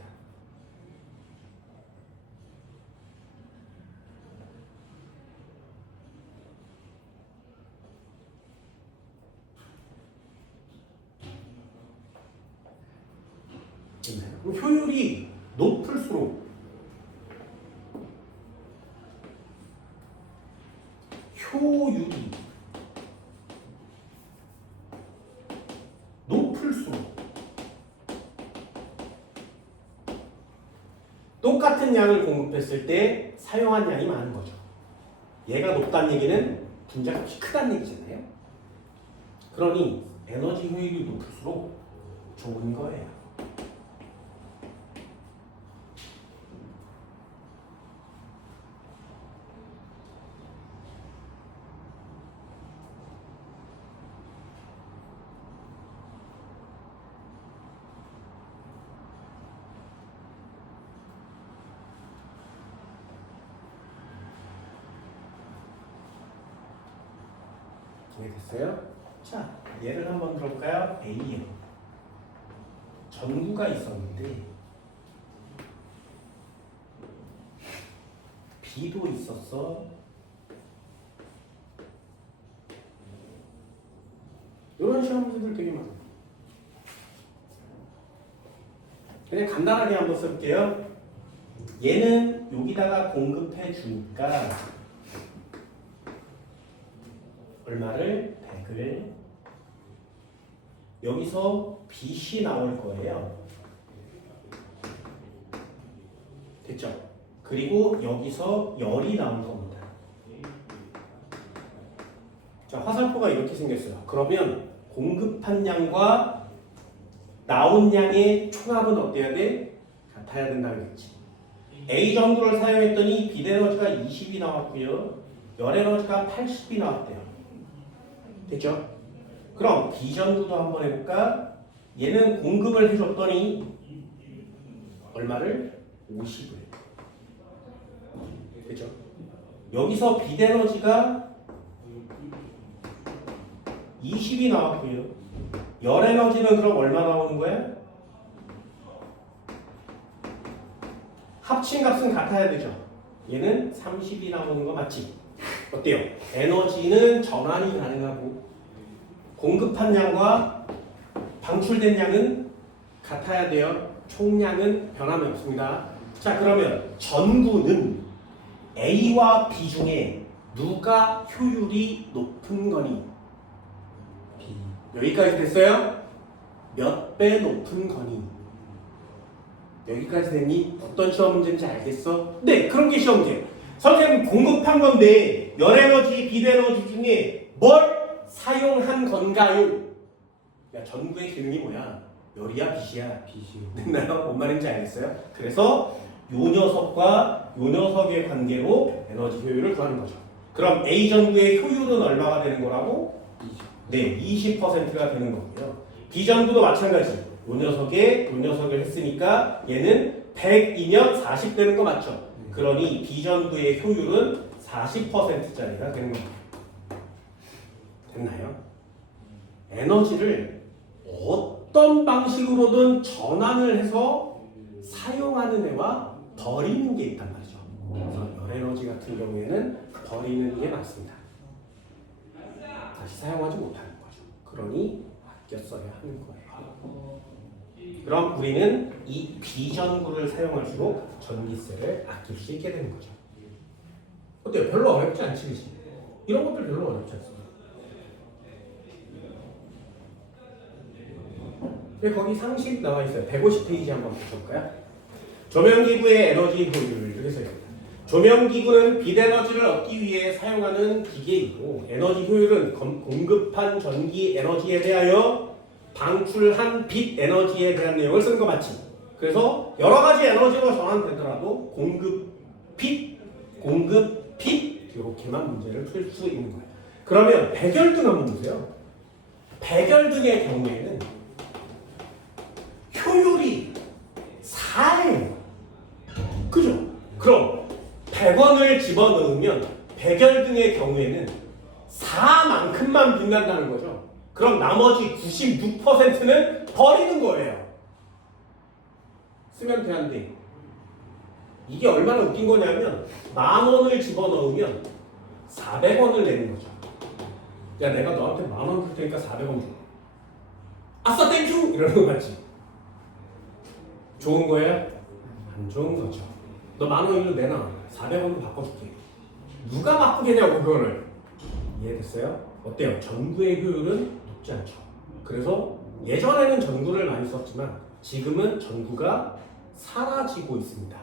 그럼 효율이 높을수록 효율이 높을수록 똑같은 양을 공급했을 때 사용한 양이 많은 거죠. 얘가 높다는 얘기는 분자값이 크다는 얘기잖아요. 그러니 에너지 효율이 높을수록 좋은 거예요. 이해됐어요? 자, 예를 한번 들어볼까요? A에 전구가 있었는데 B도 있었어. 이런 시험 문제들 되게 많아요. 그냥 간단하게 한번 써볼게요. 얘는 여기다가 공급해 주니까 얼마를 100 100을 여기서 빛이 나올 거예요. 됐죠? 그리고 여기서 열이 나올 겁니다. 자, 화살표가 이렇게 생겼어요. 그러면 공급한 양과 나온 양의 총합은 어때야 돼? 같아야 된다는 거지. A 전구를 사용했더니 빛 에너지가 20이 나왔고요. 열 에너지가 80이 나왔대요. 됐죠? 그럼 B 전구도 한번 해볼까? 얘는 공급을 해줬더니 얼마를? 50을. 됐죠? 여기서 빛 에너지가 20이 나왔고요. 열 에너지는 그럼 얼마 나오는 거야? 합친 값은 같아야 되죠. 얘는 30이 나오는 거 맞지? 어때요? 에너지는 전환이 가능하고 공급한 양과 방출된 양은 같아야 돼요. 총량은 변함이 없습니다. 자, 그러면 전구는 A와 B 중에 누가 효율이 높은 거니? B. 여기까지 됐어요? 몇 배 높은 거니? 여기까지 됐니? 어떤 시험 문제인지 알겠어? 네, 그런 게 시험 문제. 선생님 공급한 건데 열 에너지, 빛 에너지 중에 뭘 사용한 건가요? 야, 전구의 기능이 뭐야? 열이야, 빛이야? 빛이요. 됐나요? 뭔 말인지 알겠어요? 그래서 요 녀석과 요 녀석의 관계로 에너지 효율을 구하는 거죠. 그럼 A 전구의 효율은 얼마가 되는 거라고? 20. 네, 20%가 되는 거고요. B 전구도 마찬가지. 요 녀석을 했으니까 얘는 100이면 40 되는 거 맞죠? 그러니 B 전구의 효율은 40%짜리가 되는 겁니다. 됐나요? 에너지를 어떤 방식으로든 전환을 해서 사용하는 애와 버리는 게 있단 말이죠. 그래서 열 에너지 같은 경우에는 버리는 게 맞습니다. 다시 사용하지 못하는 거죠. 그러니 아껴 써야 하는 거예요. 그럼 우리는 이 비전구를 사용할수록 전기세를 아낄 수 있게 되는 거죠. 어때요? 별로 어렵지 않지, 그치? 이런 것들 별로 어렵지 않습니다. 거기 상식 나와 있어요. 150페이지 한번 보셔볼까요? 조명기구의 에너지 효율. 그래서 조명기구는 빛 에너지를 얻기 위해 사용하는 기계이고 에너지 효율은 공급한 전기 에너지에 대하여 방출한 빛 에너지에 대한 내용을 쓰는 거 맞지? 그래서 여러 가지 에너지로 전환되더라도 공급 빛 이렇게만 문제를 풀 수 있는 거예요. 그러면 백열등 한번 보세요. 백열등의 경우에는 효율이 4예요. 그죠? 그럼 100원을 집어넣으면 백열등의 경우에는 4만큼만 빛난다는 거죠. 그럼 나머지 96%는 버리는 거예요. 쓰면 돼안돼? 이게 얼마나 웃긴 거냐면 10,000원을 집어넣으면 400원을 내는 거죠. 야, 내가 너한테 10,000원 줄 테니까 400원 줘. 아싸 땡큐! 이러는 거 맞지? 좋은 거예요? 안 좋은 거죠. 너 10,000원을 내놔. 400원으로 바꿔줄게. 누가 바꾸겠냐고 그거를. 이해됐어요? 어때요? 전구의 효율은 높지 않죠. 그래서 예전에는 전구를 많이 썼지만 지금은 전구가 사라지고 있습니다.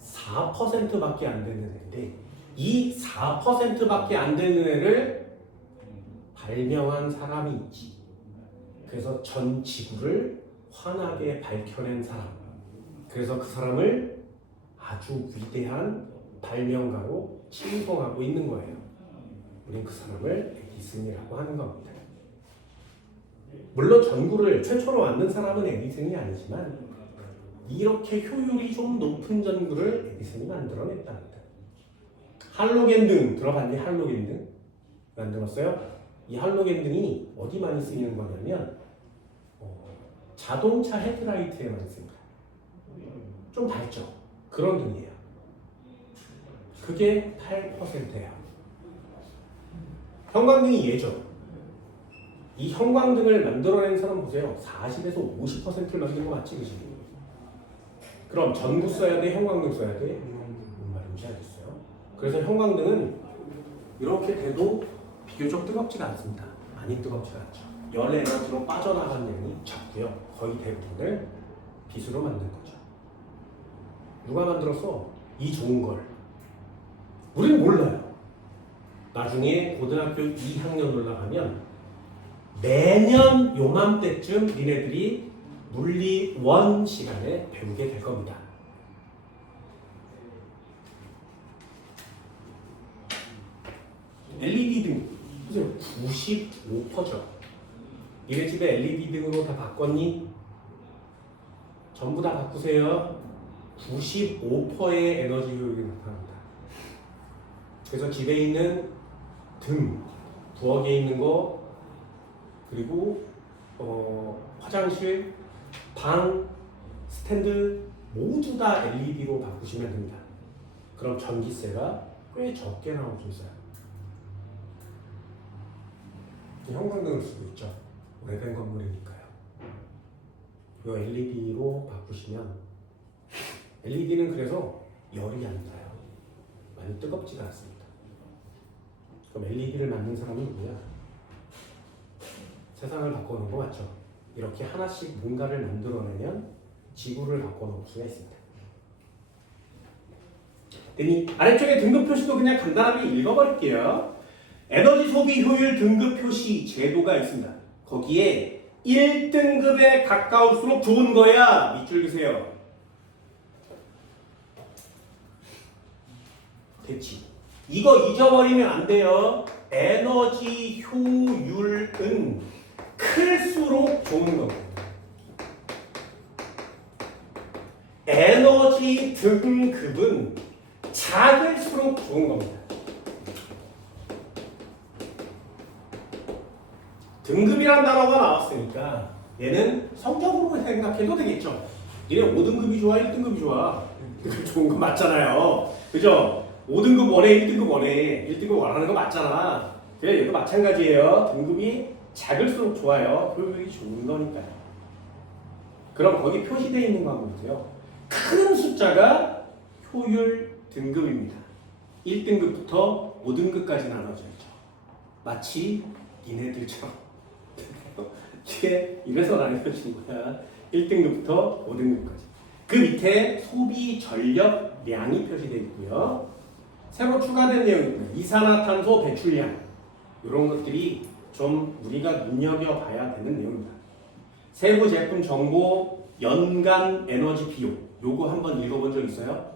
4%밖에 안 되는 애인데 이 4%밖에 안 되는 애를 발명한 사람이 있지. 그래서 전 지구를 환하게 밝혀낸 사람. 그래서 그 사람을 아주 위대한 발명가로 칭송하고 있는 거예요. 우린 그 사람을 에디슨이라고 하는 겁니다. 물론 전구를 최초로 만든 사람은 에디슨이 아니지만 이렇게 효율이 좀 높은 전구를 에디슨이 만들어냈답니다. 할로겐 등 들어봤니? 할로겐 등 만들었어요? 이 할로겐 등이 어디 많이 쓰이는 거냐면 자동차 헤드라이트에 많이 씁니다. 좀 밝죠? 그런 등이에요. 그게 8%예요. 형광등이 얘죠. 이 형광등을 만들어낸 사람 보세요. 40에서 50%를 만든 거 맞지? 그치? 그럼 전구 써야 돼? 형광등 써야 돼? 뭔 말인지 알겠어요? 그래서 형광등은 이렇게 돼도 비교적 뜨겁지가 않습니다. 많이 뜨겁지가 않죠. 열 에너지로 빠져나간 양이 적고요. 거의 대부분을 빛으로 만든 거죠. 누가 만들었어? 이 좋은 걸. 우리는 몰라요. 나중에 고등학교 2학년 올라가면 매년 요맘때쯤 니네들이 물리 1 시간에 배우게 될 겁니다. LED 등 95%죠. 니네 집에 LED 등으로 다 바꿨니? 전부 다 바꾸세요. 95%의 에너지 효율이 나타납니다. 그래서 집에 있는 등, 부엌에 있는 거, 그리고 화장실, 방, 스탠드 모두 다 LED로 바꾸시면 됩니다. 그럼 전기세가 꽤 적게 나올 수 있어요. 형광등을 쓰고 있죠. 오래된 건물이니까요. 이 LED로 바꾸시면 LED는 그래서 열이 안 나요. 많이 뜨겁지가 않습니다. 그럼 LED를 만든 사람은 누구야? 세상을 바꿔놓은 거 맞죠? 이렇게 하나씩 뭔가를 만들어내면 지구를 바꿔놓을 수가 있습니다. 이 아래쪽에 등급 표시도 그냥 간단하게 읽어버릴게요. 에너지 소비 효율 등급 표시 제도가 있습니다. 거기에 1등급에 가까울수록 좋은 거야. 밑줄 그세요. 됐지? 이거 잊어버리면 안 돼요. 에너지 효율은 클수록 좋은 거고, 에너지 등급은 작을수록 좋은 겁니다. 등급이란 단어가 나왔으니까 얘는 성적으로 생각해도 되겠죠. 얘는 5등급이 좋아, 1등급이 좋아. 좋은 거 맞잖아요. 그죠? 5등급 원해, 1등급 원해. 1등급 원하는 거 맞잖아. 그래, 얘도 마찬가지예요. 등급이 작을수록 좋아요. 효율이 좋은 거니까요. 그럼 거기 표시되어 있는 거 한번 보세요. 큰 숫자가 효율 등급입니다. 1등급부터 5등급까지 나눠져 있죠. 마치 니네들처럼. 이게 이래서 나뉘어진 거야. 1등급부터 5등급까지. 그 밑에 소비 전력량이 표시되어 있고요. 새로 추가된 내용입니다. 이산화탄소 배출량. 이런 것들이 좀 우리가 눈여겨봐야 되는 내용입니다. 세부 제품 정보, 연간 에너지 비용. 요거 한번 읽어본 적 있어요?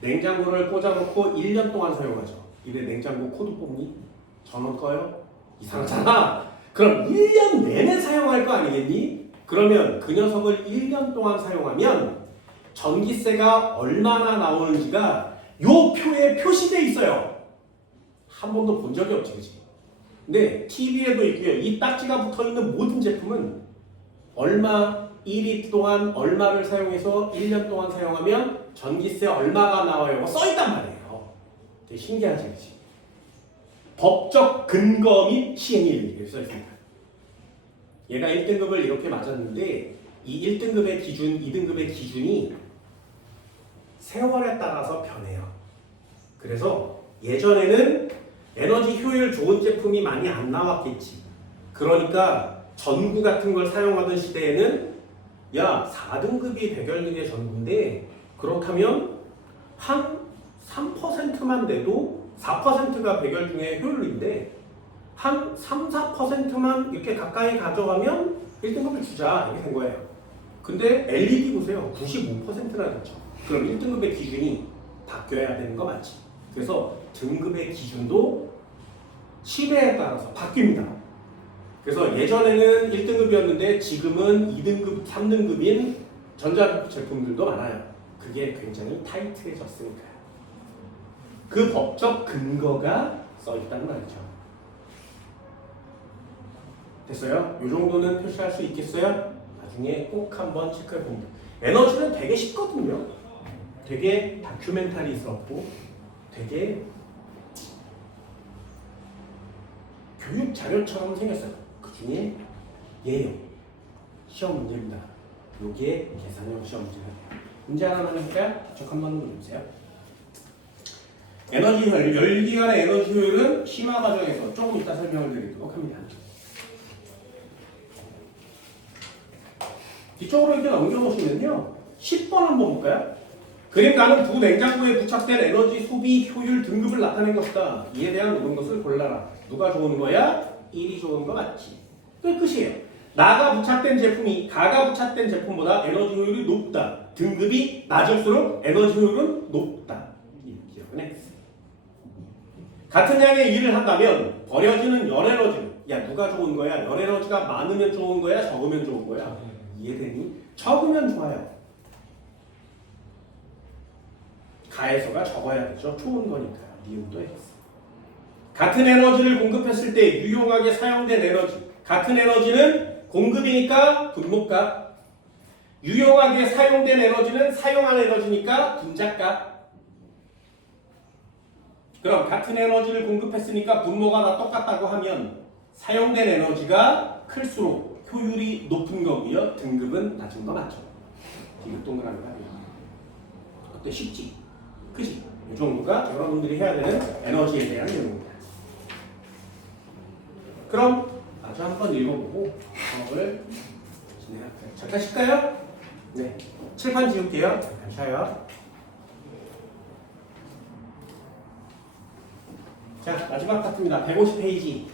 냉장고를 꽂아놓고 1년 동안 사용하죠. 이래 냉장고 코드 뽑니? 전원 꺼요? 이상하잖아. 그럼 1년 내내 사용할 거 아니겠니? 그러면 그 녀석을 1년 동안 사용하면 전기세가 얼마나 나오는지가 요 표에 표시되어 있어요. 한 번도 본 적이 없지, 그치? 근데 TV에도 있고요. 이 딱지가 붙어있는 모든 제품은 얼마 1일 동안 얼마를 사용해서 1년 동안 사용하면 전기세 얼마가 나와요. 써있단 말이에요. 되게 신기하지, 그치? 법적 근거 및 시행일 이렇게 써있습니다. 얘가 1등급을 이렇게 맞았는데 이 1등급의 기준, 2등급의 기준이 세월에 따라서 변해요. 그래서 예전에는 에너지 효율 좋은 제품이 많이 안 나왔겠지. 그러니까 전구 같은 걸 사용하던 시대에는 야, 4등급이 백열등의 전구인데 그렇다면 한 3%만 내도 4%가 백열등의 효율인데 한 3, 4%만 이렇게 가까이 가져가면 1등급을 주자 이렇게 된 거예요. 근데 LED 보세요. 95%나 됐죠. 그럼 1등급의 기준이 바뀌어야 되는 거 맞지? 그래서 등급의 기준도 시대에 따라서 바뀝니다. 그래서 예전에는 1등급이었는데 지금은 2등급, 3등급인 전자제품들도 많아요. 그게 굉장히 타이트해졌으니까요. 그 법적 근거가 써있다는 말이죠. 됐어요? 이 정도는 표시할 수 있겠어요? 나중에 꼭 한번 체크해 봅니다. 에너지는 되게 쉽거든요. 되게 다큐멘터리스럽고 되게 교육 자료처럼 생겼어요. 그 중에 예형 시험 문제입니다. 요게 계산형 시험 문제예요. 문제 하나만 해볼까요? 적 한번 눌러주세요. 열기관의 에너지 효율은 심화 과정에서 조금 이따 설명을 드리도록 합니다. 뒤쪽으로 이렇게 넘겨놓으시면요. 10번 한번 볼까요? 그림 나는 두 냉장고에 부착된 에너지 소비 효율 등급을 나타낸 것이다. 이에 대한 옳은 것을 골라라. 누가 좋은 거야? 1이 좋은 거 맞지? 끝이에요. 나가 부착된 제품이 가가 부착된 제품보다 에너지 효율이 높다. 등급이 낮을수록 에너지 효율은 높다. 이 기억은 해. 같은 양의 일을 한다면 버려지는 열 에너지는 야 누가 좋은 거야? 열 에너지가 많으면 좋은 거야? 적으면 좋은 거야? 이해되니? 적으면 좋아요. 가에서가 적어야 되죠. 좋은 거니까. 니은도 X. 같은 에너지를 공급했을 때 유용하게 사용된 에너지. 같은 에너지는 공급이니까 분모값. 유용하게 사용된 에너지는 사용한 에너지니까 분자값. 그럼 같은 에너지를 공급했으니까 분모가 다 똑같다고 하면 사용된 에너지가 클수록 효율이 높은 거고요. 등급은 낮은 거 맞죠? 이거 동그라미가 아니야. 어때? 쉽지? 그치? 이 정도가 여러분들이 해야 되는 에너지에 대한 내용입니다. 그럼 마저 한번 읽어보고 수업을 진행할게요. 잠깐 쉴까요? 네. 칠판 지울게요. 잠깐 쉬어요. 자, 마지막 파트입니다. 150페이지.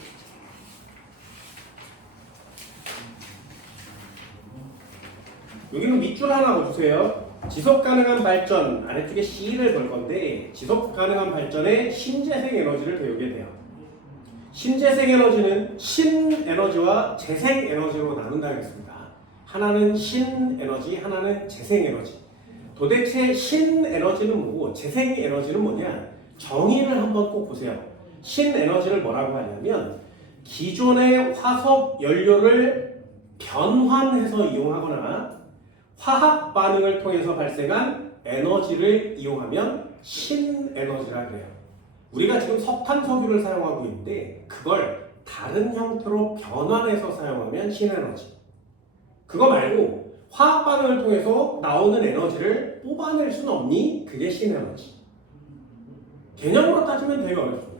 여기는 밑줄 하나 넣어주세요. 지속 가능한 발전, 아래쪽에 C를 볼 건데 지속 가능한 발전의 신재생 에너지를 배우게 돼요. 신재생 에너지는 신에너지와 재생 에너지로 나눈다 했습니다. 하나는 신에너지, 하나는 재생 에너지. 도대체 신에너지는 뭐고 재생 에너지는 뭐냐? 정의를 한번 꼭 보세요. 신에너지를 뭐라고 하냐면 기존의 화석 연료를 변환해서 이용하거나 화학 반응을 통해서 발생한 에너지를 이용하면 신에너지라 그래요. 우리가 지금 석탄, 석유를 사용하고 있는데 그걸 다른 형태로 변환해서 사용하면 신에너지. 그거 말고 화학 반응을 통해서 나오는 에너지를 뽑아낼 수는 없니? 그게 신에너지. 개념으로 따지면 되게 어렵습니다.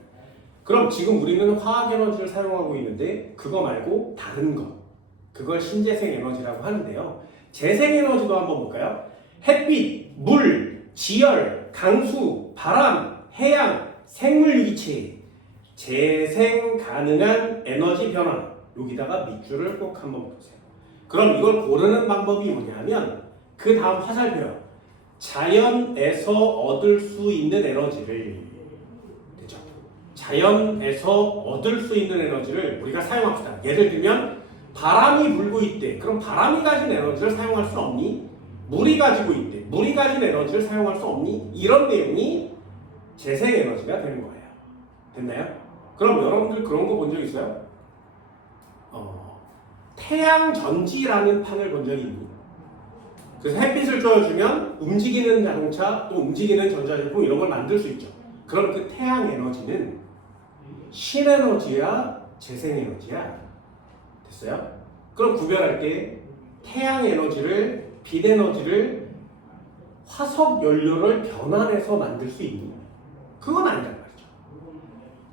그럼 지금 우리는 화학 에너지를 사용하고 있는데 그거 말고 다른 거. 그걸 신재생 에너지라고 하는데요. 재생 에너지도 한번 볼까요? 햇빛, 물, 지열, 강수, 바람, 해양, 생물유기체, 재생 가능한 에너지 변화. 여기다가 밑줄을 꼭 한번 보세요. 그럼 이걸 고르는 방법이 뭐냐면 그 다음 화살표요. 자연에서 얻을 수 있는 에너지를 그렇죠? 자연에서 얻을 수 있는 에너지를 우리가 사용합시다. 예를 들면 바람이 불고 있대. 그럼 바람이 가진 에너지를 사용할 수 없니? 물이 가지고 있대. 물이 가진 에너지를 사용할 수 없니? 이런 내용이 재생 에너지가 되는 거예요. 됐나요? 그럼 여러분들 그런 거 본 적 있어요? 태양 전지라는 판을 본 적이 있니? 그래서 햇빛을 쬐어주면 움직이는 자동차, 또 움직이는 전자제품 이런 걸 만들 수 있죠. 그럼 그 태양 에너지는 신에너지야, 재생 에너지야? 됐어요? 그럼 구별할 때 태양 에너지를, 빛 에너지를 화석 연료를 변환해서 만들 수 있니? 그건 아니란 말이죠.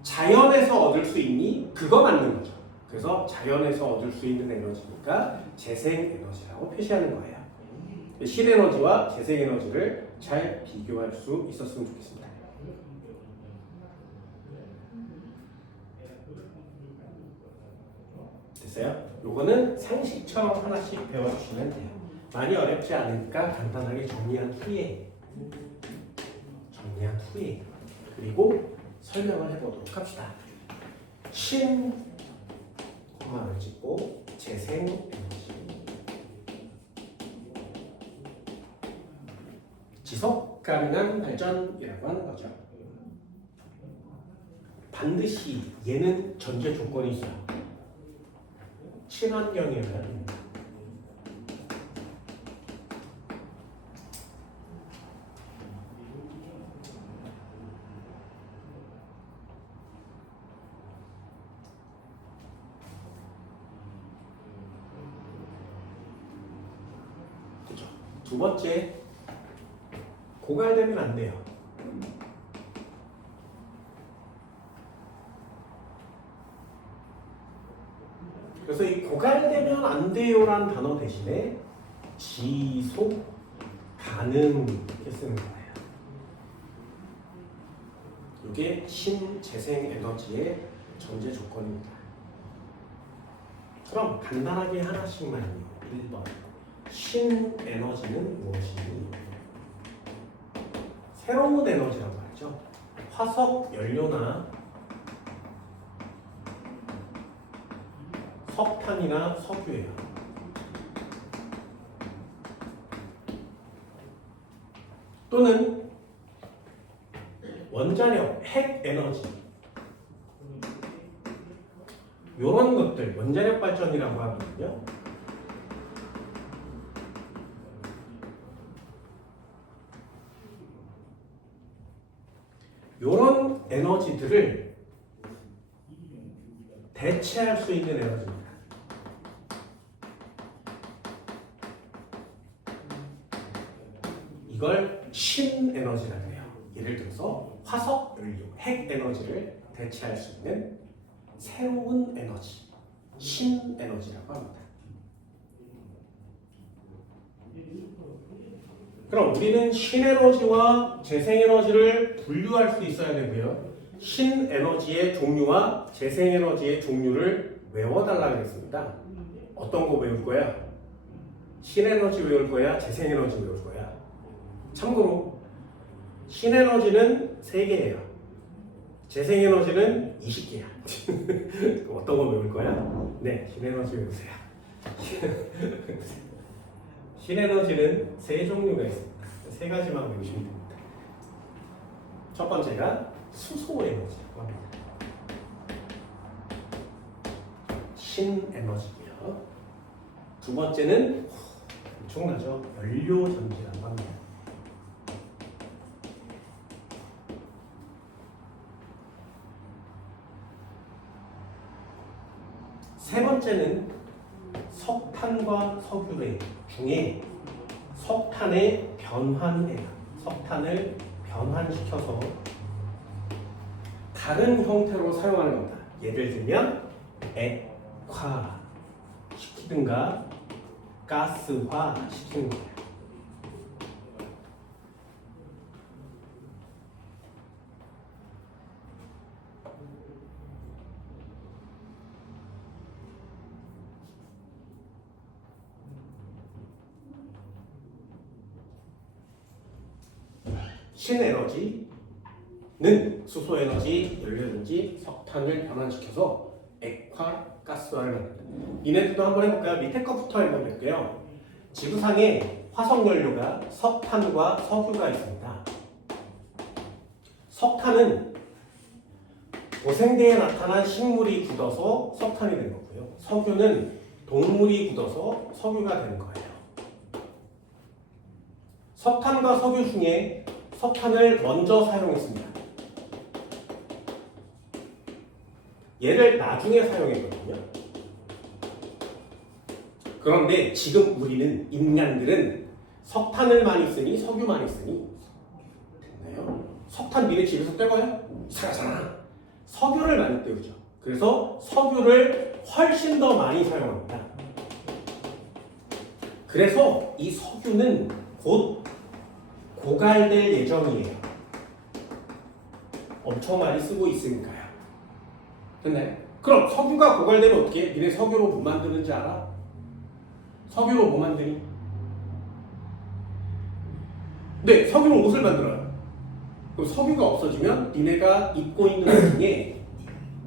자연에서 얻을 수 있니? 그거 맞는 거죠. 그래서 자연에서 얻을 수 있는 에너지니까 재생 에너지라고 표시하는 거예요. 신에너지와 재생 에너지를 잘 비교할 수 있었으면 좋겠습니다. 됐어요? 요거는 상식처럼 하나씩 배워주시면 돼요. 많이 어렵지 않으니까 간단하게 정리한 후에 그리고 설명을 해보도록 합시다. 신 코마를 찍고 재생 에너지 지속 가능한 발전이라고 하는 거죠. 반드시 얘는 전제 조건이 있어요. 친환경이면 그렇죠. 두 번째 고갈되면 안 돼요. 그래서 이 고갈되면 안 돼요라는 단어 대신에 지속 가능 이렇게 쓰는 거예요. 이게 신재생 에너지의 전제 조건입니다. 그럼 간단하게 하나씩만요. 1번. 신에너지는 무엇이니? 새로운 에너지라고 하죠. 화석 연료나 석탄이나 석유예요. 또는 원자력, 핵 에너지 이런 것들 원자력 발전이라고 하거든요. 이런 에너지들을 대체할 수 있는 에너지입니다. 이걸 신에너지라고 해요. 예를 들어서 화석 연료, 핵 에너지를 대체할 수 있는 새로운 에너지, 신에너지라고 합니다. 그럼 우리는 신에너지와 재생에너지를 분류할 수 있어야 되고요. 신에너지의 종류와 재생에너지의 종류를 외워달라고 했습니다. 어떤 거 외울 거야? 신에너지 외울 거야? 재생에너지 외울 거야? 참고로 신에너지는 3개예요. 재생에너지는 20개야. 어떤 거 외울 거야? 네, 신에너지 외우세요. 신에너지는 3종류가 있습니다. 3가지만 외우시면 됩니다. 첫 번째가 수소에너지라고 합니다. 신에너지고요. 두 번째는 엄청나죠? 연료전지라고 합니다. 세 번째는 석탄과 석유 중에 석탄의 변환이에요. 석탄을 변환시켜서 다른 형태로 사용하는 겁니다. 예를 들면 액화 시키든가 가스화 시키는 거예요. 신에너지는 수소에너지, 연료전지, 석탄을 변환시켜서 액화, 가스화를 만든다. 이네들도 한번 해볼까요? 밑에 거부터 한번 볼게요. 지구상에 화석연료가 석탄과 석유가 있습니다. 석탄은 고생대에 나타난 식물이 굳어서 석탄이 된 거고요. 석유는 동물이 굳어서 석유가 되는 거예요. 석탄과 석유 중에 석탄을 먼저 사용했습니다. 얘를 나중에 사용했거든요. 그런데 지금 우리는 인간들은 석탄을 많이 쓰니 석유 많이 쓰니 됐나요? 석탄 니네 집에서 떼고요? 사라잖아. 석유를 많이 떼우죠. 그래서 석유를 훨씬 더 많이 사용합니다. 그래서 이 석유는 곧 고갈될 예정이에요. 엄청 많이 쓰고 있으니까요. 됐나요? 그럼 석유가 고갈되면 어떻게 해? 니네 석유로 뭐 만드는지 알아? 석유로 뭐 만드니? 네, 석유로 옷을 만들어요. 그럼 석유가 없어지면 니네가 입고 있는 옷 중에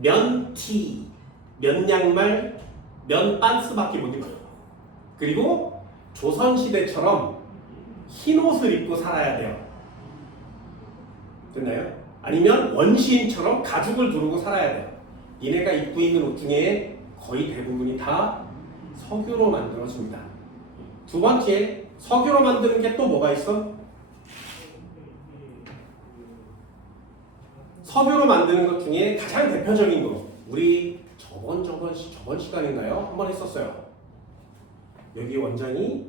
면티, 면양말, 면빤스밖에 못 입어요. 그리고 조선시대처럼 흰 옷을 입고 살아야 돼요. 됐나요? 아니면 원시인처럼 가죽을 두르고 살아야 돼요. 니네가 입고 있는 옷 중에 거의 대부분이 다 석유로 만들어집니다. 두 번째, 석유로 만드는 게 또 뭐가 있어? 석유로 만드는 것 중에 가장 대표적인 거, 우리 저번 시간인가요? 한번 했었어요. 여기 원장이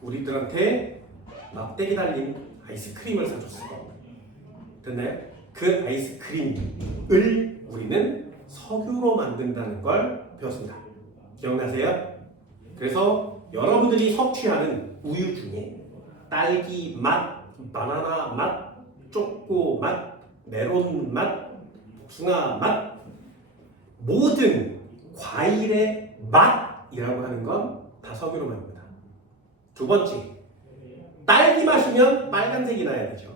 우리들한테 막대기 달린 아이스크림을 사줬어요. 됐나요? 그 아이스크림을 우리는 석유로 만든다는 걸 배웠습니다. 기억나세요? 그래서 여러분들이 섭취하는 우유 중에 딸기 맛, 바나나 맛, 초코 맛, 메론 맛, 복숭아 맛, 모든 과일의 맛이라고 하는 건 다 석유로 만듭니다. 두 번째, 딸기 마시면 빨간색이 나야 되죠.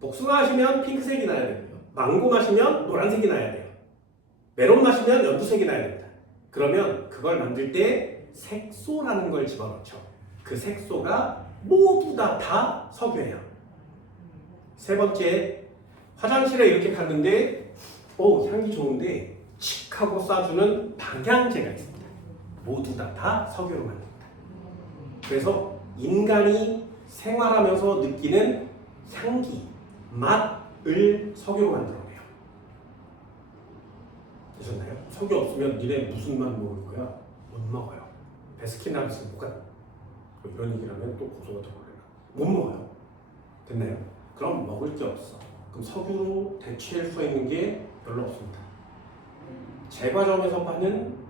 복숭아 마시면 핑크색이 나야 되고요. 망고 마시면 노란색이 나야 돼요. 메론 마시면 연두색이 나야 됩니다. 그러면 그걸 만들 때 색소라는 걸 집어넣죠. 그 색소가 모두 다 석유예요. 세 번째, 화장실에 이렇게 갔는데 향기 좋은데 칙 하고 쏴주는 방향제가 있습니다. 모두 다 석유로 만듭니다. 그래서 인간이 생활하면서 느끼는 향기, 맛을 석유로 만들어내요. 되셨나요? 석유 없으면 니네 무슨 맛 먹을 거야? 못 먹어요. 베스킨라빈스 못 가. 이런 얘기를 하면 또 고소가 들어오려나? 못 먹어요. 됐나요? 그럼 먹을 게 없어. 그럼 석유로 대체할 수 있는 게 별로 없습니다. 제과점에서 파는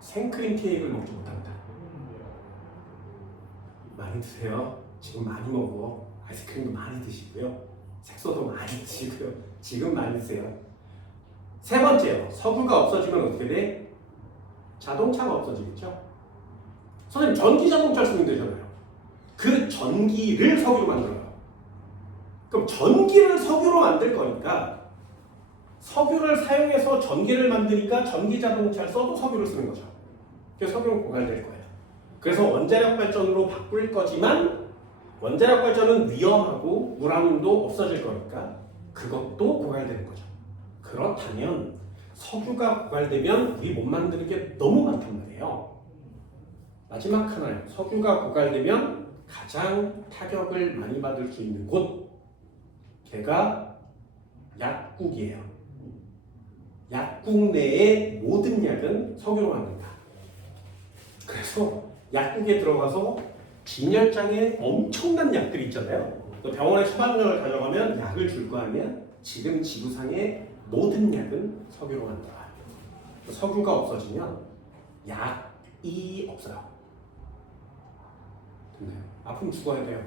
생크림 케이크를 먹지 못합니다. 많이 드세요. 지금 많이 먹어. 아이스크림도 많이 드시고요. 색소도 많이 드시고요. 지금 많이 드세요. 세 번째요. 석유가 없어지면 어떻게 돼? 자동차가 없어지겠죠? 선생님, 전기 자동차 쓰면 되잖아요. 그 전기를 석유로 만들어요. 그럼 전기를 석유로 만들 거니까 석유를 사용해서 전기를 만드니까 전기 자동차를 써도 석유를 쓰는 거죠. 그래서 석유는 고갈될 거예요. 그래서 원자력 발전으로 바꿀 거지만 원자력 발전은 위험하고 우라늄도 없어질 거니까 그것도 고갈되는 거죠. 그렇다면 석유가 고갈되면 우리 못 만드는 게 너무 많단 말이에요. 마지막 하나요. 석유가 고갈되면 가장 타격을 많이 받을 수 있는 곳, 걔가 약국이에요. 약국 내의 모든 약은 석유로 만든다. 그래서 약국에 들어가서 진열장에 엄청난 약들이 있잖아요. 병원에 처방전을 가져가면 약을 줄 거 아니야? 지금 지구상의 모든 약은 석유로 만들어요. 석유가 없어지면 약이 없어요. 됐나요? 아프면 죽어야 돼요.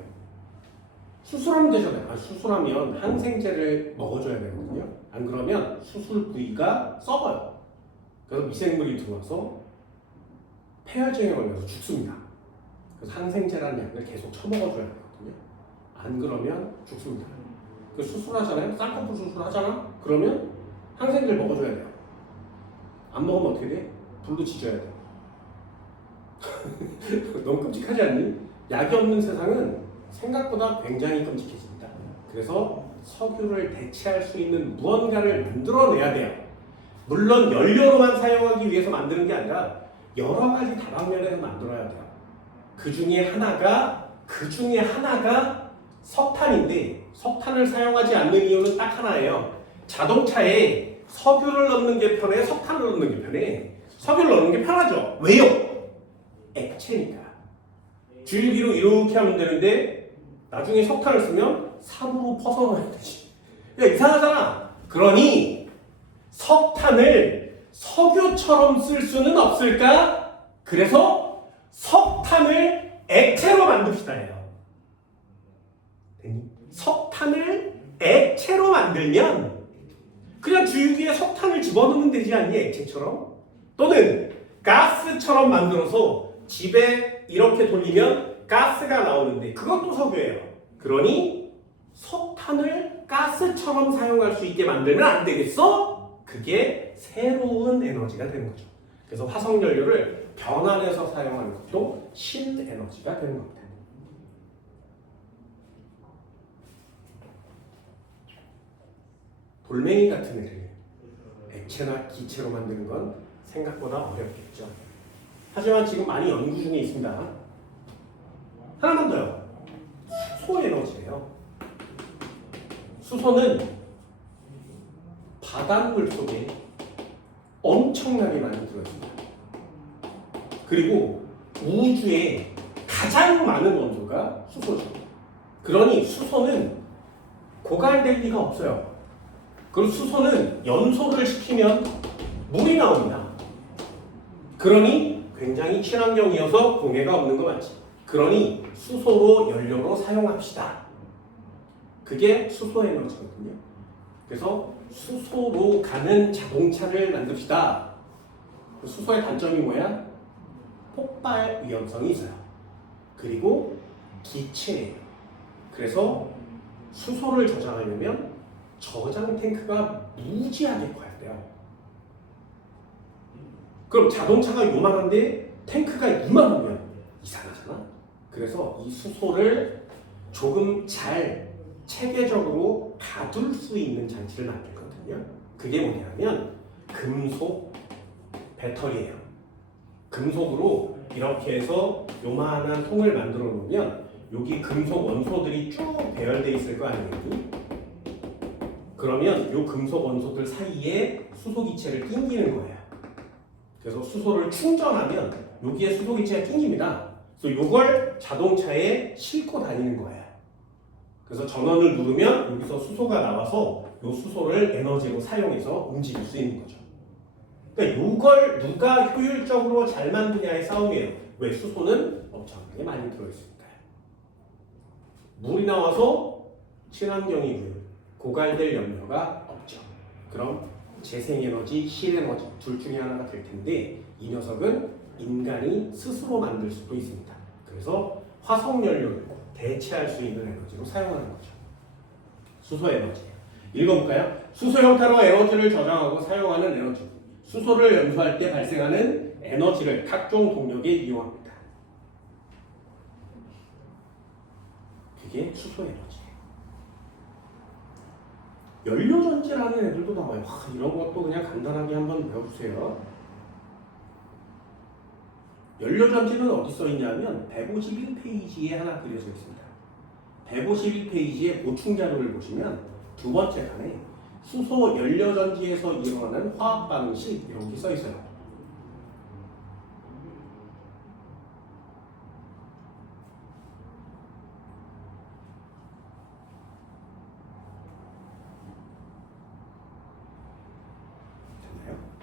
수술하면 되잖아요. 수술하면 항생제를 먹어줘야 되거든요. 안 그러면 수술 부위가 썩어요. 그래서 미생물이 들어와서 폐혈증에 걸려서 죽습니다. 그래서 항생제라는 약을 계속 처먹어줘야 되거든요. 안 그러면 죽습니다. 그 수술하잖아요. 쌍꺼풀 수술하잖아. 그러면 항생제를 먹어줘야 돼요. 안 먹으면 어떻게 돼? 불로 지져야 돼. 너무 끔찍하지 않니? 약이 없는 세상은 생각보다 굉장히 끔찍해집니다. 그래서 석유를 대체할 수 있는 무언가를 만들어내야 돼요. 물론 연료로만 사용하기 위해서 만드는 게 아니라 여러 가지 다방면에서 만들어야 돼요. 그 중에 하나가 석탄인데 석탄을 사용하지 않는 이유는 딱 하나예요. 자동차에 석유를 넣는 게 편해, 석탄을 넣는 게 편해? 석유를 넣는 게 편하죠. 왜요? 액체니까. 줄기로 이렇게 하면 되는데 나중에 석탄을 쓰면 삽으로 퍼서 넣어야 되지. 야, 이상하잖아. 그러니 석탄을 석유처럼 쓸 수는 없을까? 그래서 석탄을 액체로 만듭시다 해요. 석탄을 액체로 만들면 그냥 줄기에 석탄을 집어넣으면 되지 않니? 액체처럼? 또는 가스처럼 만들어서 집에 이렇게 돌리면 가스가 나오는데 그것도 석유예요. 그러니 석탄을 가스처럼 사용할 수 있게 만들면 안 되겠어? 그게 새로운 에너지가 되는 거죠. 그래서 화석연료를 변환해서 사용하는 것도 신에너지가 되는 겁니다. 돌멩이 같은 애를 액체나 기체로 만드는 건 생각보다 어렵겠죠. 하지만 지금 많이 연구 중에 있습니다. 하나만 더요. 수소 에너지예요. 수소는 바닷물 속에 엄청나게 많이 들어있습니다. 그리고 우주에 가장 많은 원소가 수소죠. 그러니 수소는 고갈될 리가 없어요. 그리고 수소는 연소를 시키면 물이 나옵니다. 그러니 굉장히 친환경이어서 공해가 없는 거 맞지? 그러니 수소로 연료로 사용합시다. 그게 수소 에너지거든요. 그래서 수소로 가는 자동차를 만듭시다. 수소의 단점이 뭐야? 폭발 위험성이 있어요. 그리고 기체예요. 그래서 수소를 저장하려면 저장 탱크가 무지하게 커야 돼요. 그럼 자동차가 요만한데 탱크가 이만하면 이상하잖아. 그래서 이 수소를 조금 잘 체계적으로 가둘 수 있는 장치를 만들거든요. 그게 뭐냐면 금속 배터리예요. 금속으로 이렇게 해서 요만한 통을 만들어 놓으면 여기 금속 원소들이 쭉 배열돼 있을 거 아니에요. 그러면 이 금속 원소들 사이에 수소 기체를 끼는 거예요. 그래서 수소를 충전하면 여기에 수소 기체가 끼입니다. 그래서 이걸 자동차에 싣고 다니는 거예요. 그래서 전원을 누르면 여기서 수소가 나와서 이 수소를 에너지로 사용해서 움직일 수 있는 거죠. 그러니까 이걸 누가 효율적으로 잘 만드냐의 싸움이에요. 왜? 수소는 엄청나게 많이 들어있으니까요. 물이 나와서 친환경이고요. 고갈될 염려가 없죠. 그럼 재생에너지, 실에너지 둘 중에 하나가 될 텐데 이 녀석은 인간이 스스로 만들 수도 있습니다. 그래서 화석연료를 대체할 수 있는 에너지로 사용하는 거죠. 수소 에너지. 읽어볼까요? 수소 형태로 에너지를 저장하고 사용하는 에너지. 수소를 연소할 때 발생하는 에너지를 각종 동력에 이용합니다. 그게 수소 에너지예요. 연료전지라는 애들도 나와요. 이런 것도 그냥 간단하게 한번 배워주세요. 연료전지는 어디 써 있냐면 151페이지에 하나 그려져 있습니다. 151페이지의 보충 자료를 보시면 두 번째 칸에 수소 연료전지에서 일어나는 화학 반응식 이렇게 써 있어요.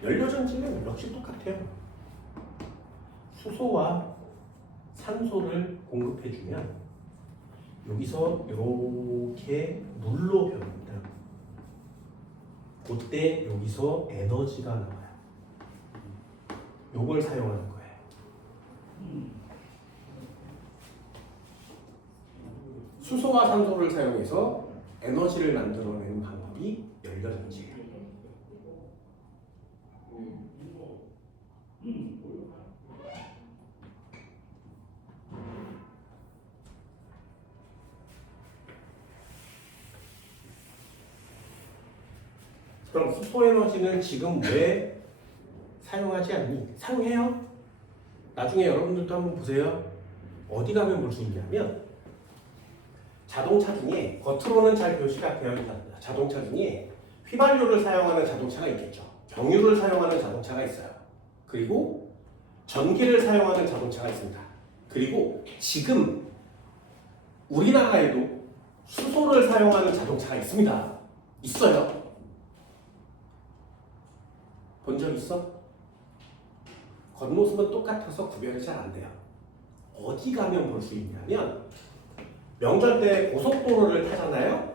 연료전지는 역시 똑같아요. 수소와 산소를 공급해주면 여기서 이렇게 물로 변합니다. 그때 여기서 에너지가 나와요. 요걸 사용하는 거예요. 수소와 산소를 사용해서 에너지를 만들어내는 방법이 연료전지예요. 그럼 수소 에너지는 지금 왜 사용하지 않니? 사용해요. 나중에 여러분들도 한번 보세요. 어디 가면 볼 수 있냐면 자동차 중에 겉으로는 잘 표시가 되어 있지 않습니다. 자동차 중에 휘발유를 사용하는 자동차가 있겠죠. 경유를 사용하는 자동차가 있어요. 그리고 전기를 사용하는 자동차가 있습니다. 그리고 지금 우리나라에도 수소를 사용하는 자동차가 있습니다. 있어요. 본 적 있어? 겉모습은 똑같아서 구별이 잘 안 돼요. 어디 가면 볼 수 있냐면 명절 때 고속도로를 타잖아요.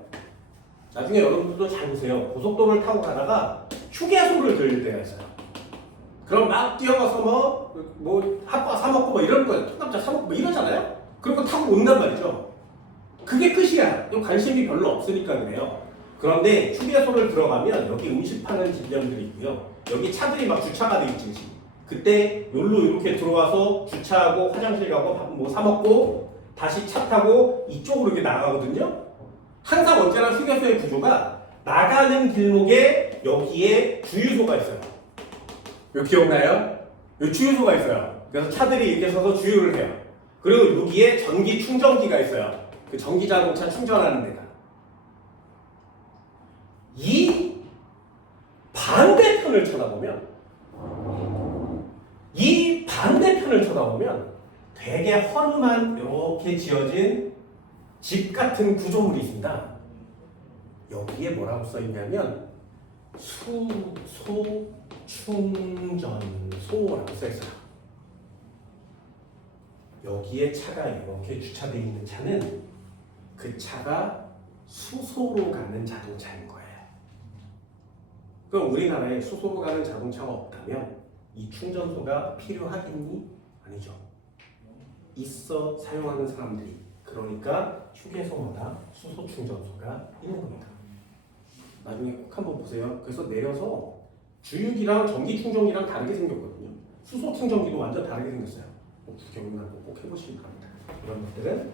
나중에 여러분들도 잘 보세요. 고속도로를 타고 가다가 휴게소를 들릴 때가 있어요. 그럼 막 뛰어가서 뭐 핫바 사 먹고 뭐 이럴 거예요. 통감자 사 먹고 뭐 이러잖아요. 그리고 타고 온단 말이죠. 그게 끝이야. 또 관심이 별로 없으니까 그래요. 그런데 휴게소를 들어가면 여기 음식 파는 집점들이 있고요. 여기 차들이 막 주차가 돼 있지. 그때 여기로 이렇게 들어와서 주차하고 화장실 가고 밥 뭐 사 먹고 다시 차 타고 이쪽으로 이렇게 나가거든요. 항상 언제나 휴게소의 구조가 나가는 길목에 여기에 주유소가 있어요. 여기 기억나요? 여기 주유소가 있어요. 그래서 차들이 이렇게 서서 주유를 해요. 그리고 여기에 전기 충전기가 있어요. 그 전기 자동차 충전하는 데가. 이 반대편을 쳐다보면 되게 허름한 이렇게 지어진 집 같은 구조물이 있습니다. 여기에 뭐라고 써 있냐면 수소 충전소라고 써 있어요. 여기에 차가 이렇게 주차되어 있는 차는 그 차가 수소로 가는 자동차인 거예요. 그럼 우리나라에 수소로 가는 자동차가 없다면 이 충전소가 필요하겠니? 아니죠. 있어 사용하는 사람들이. 그러니까 휴게소마다 수소 충전소가 있는 겁니다. 나중에 꼭 한번 보세요. 그래서 내려서 주유기랑 전기 충전기랑 다르게 생겼거든요. 수소 충전기도 완전 다르게 생겼어요. 구경이나 꼭 해보시기 바랍니다. 이런 것들은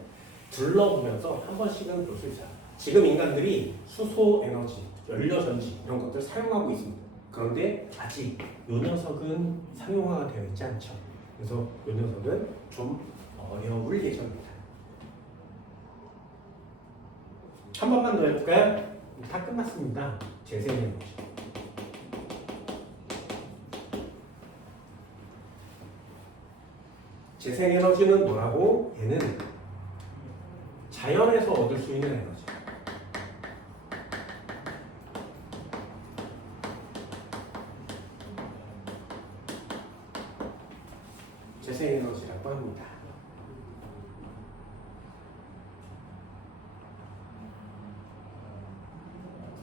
둘러보면서 한 번씩은 볼 수 있어요. 지금 인간들이 수소 에너지, 연료 전지 이런 것들 사용하고 있습니다. 그런데 아직 이 녀석은 상용화가 되어 있지 않죠. 그래서 이 녀석은 좀 어려울 예정입니다. 한 번만 더 해볼까요? 다 끝났습니다. 재생에너지. 재생에너지는 뭐라고? 얘는 자연에서 얻을 수 있는 에너지. 재생에너지라고 합니다.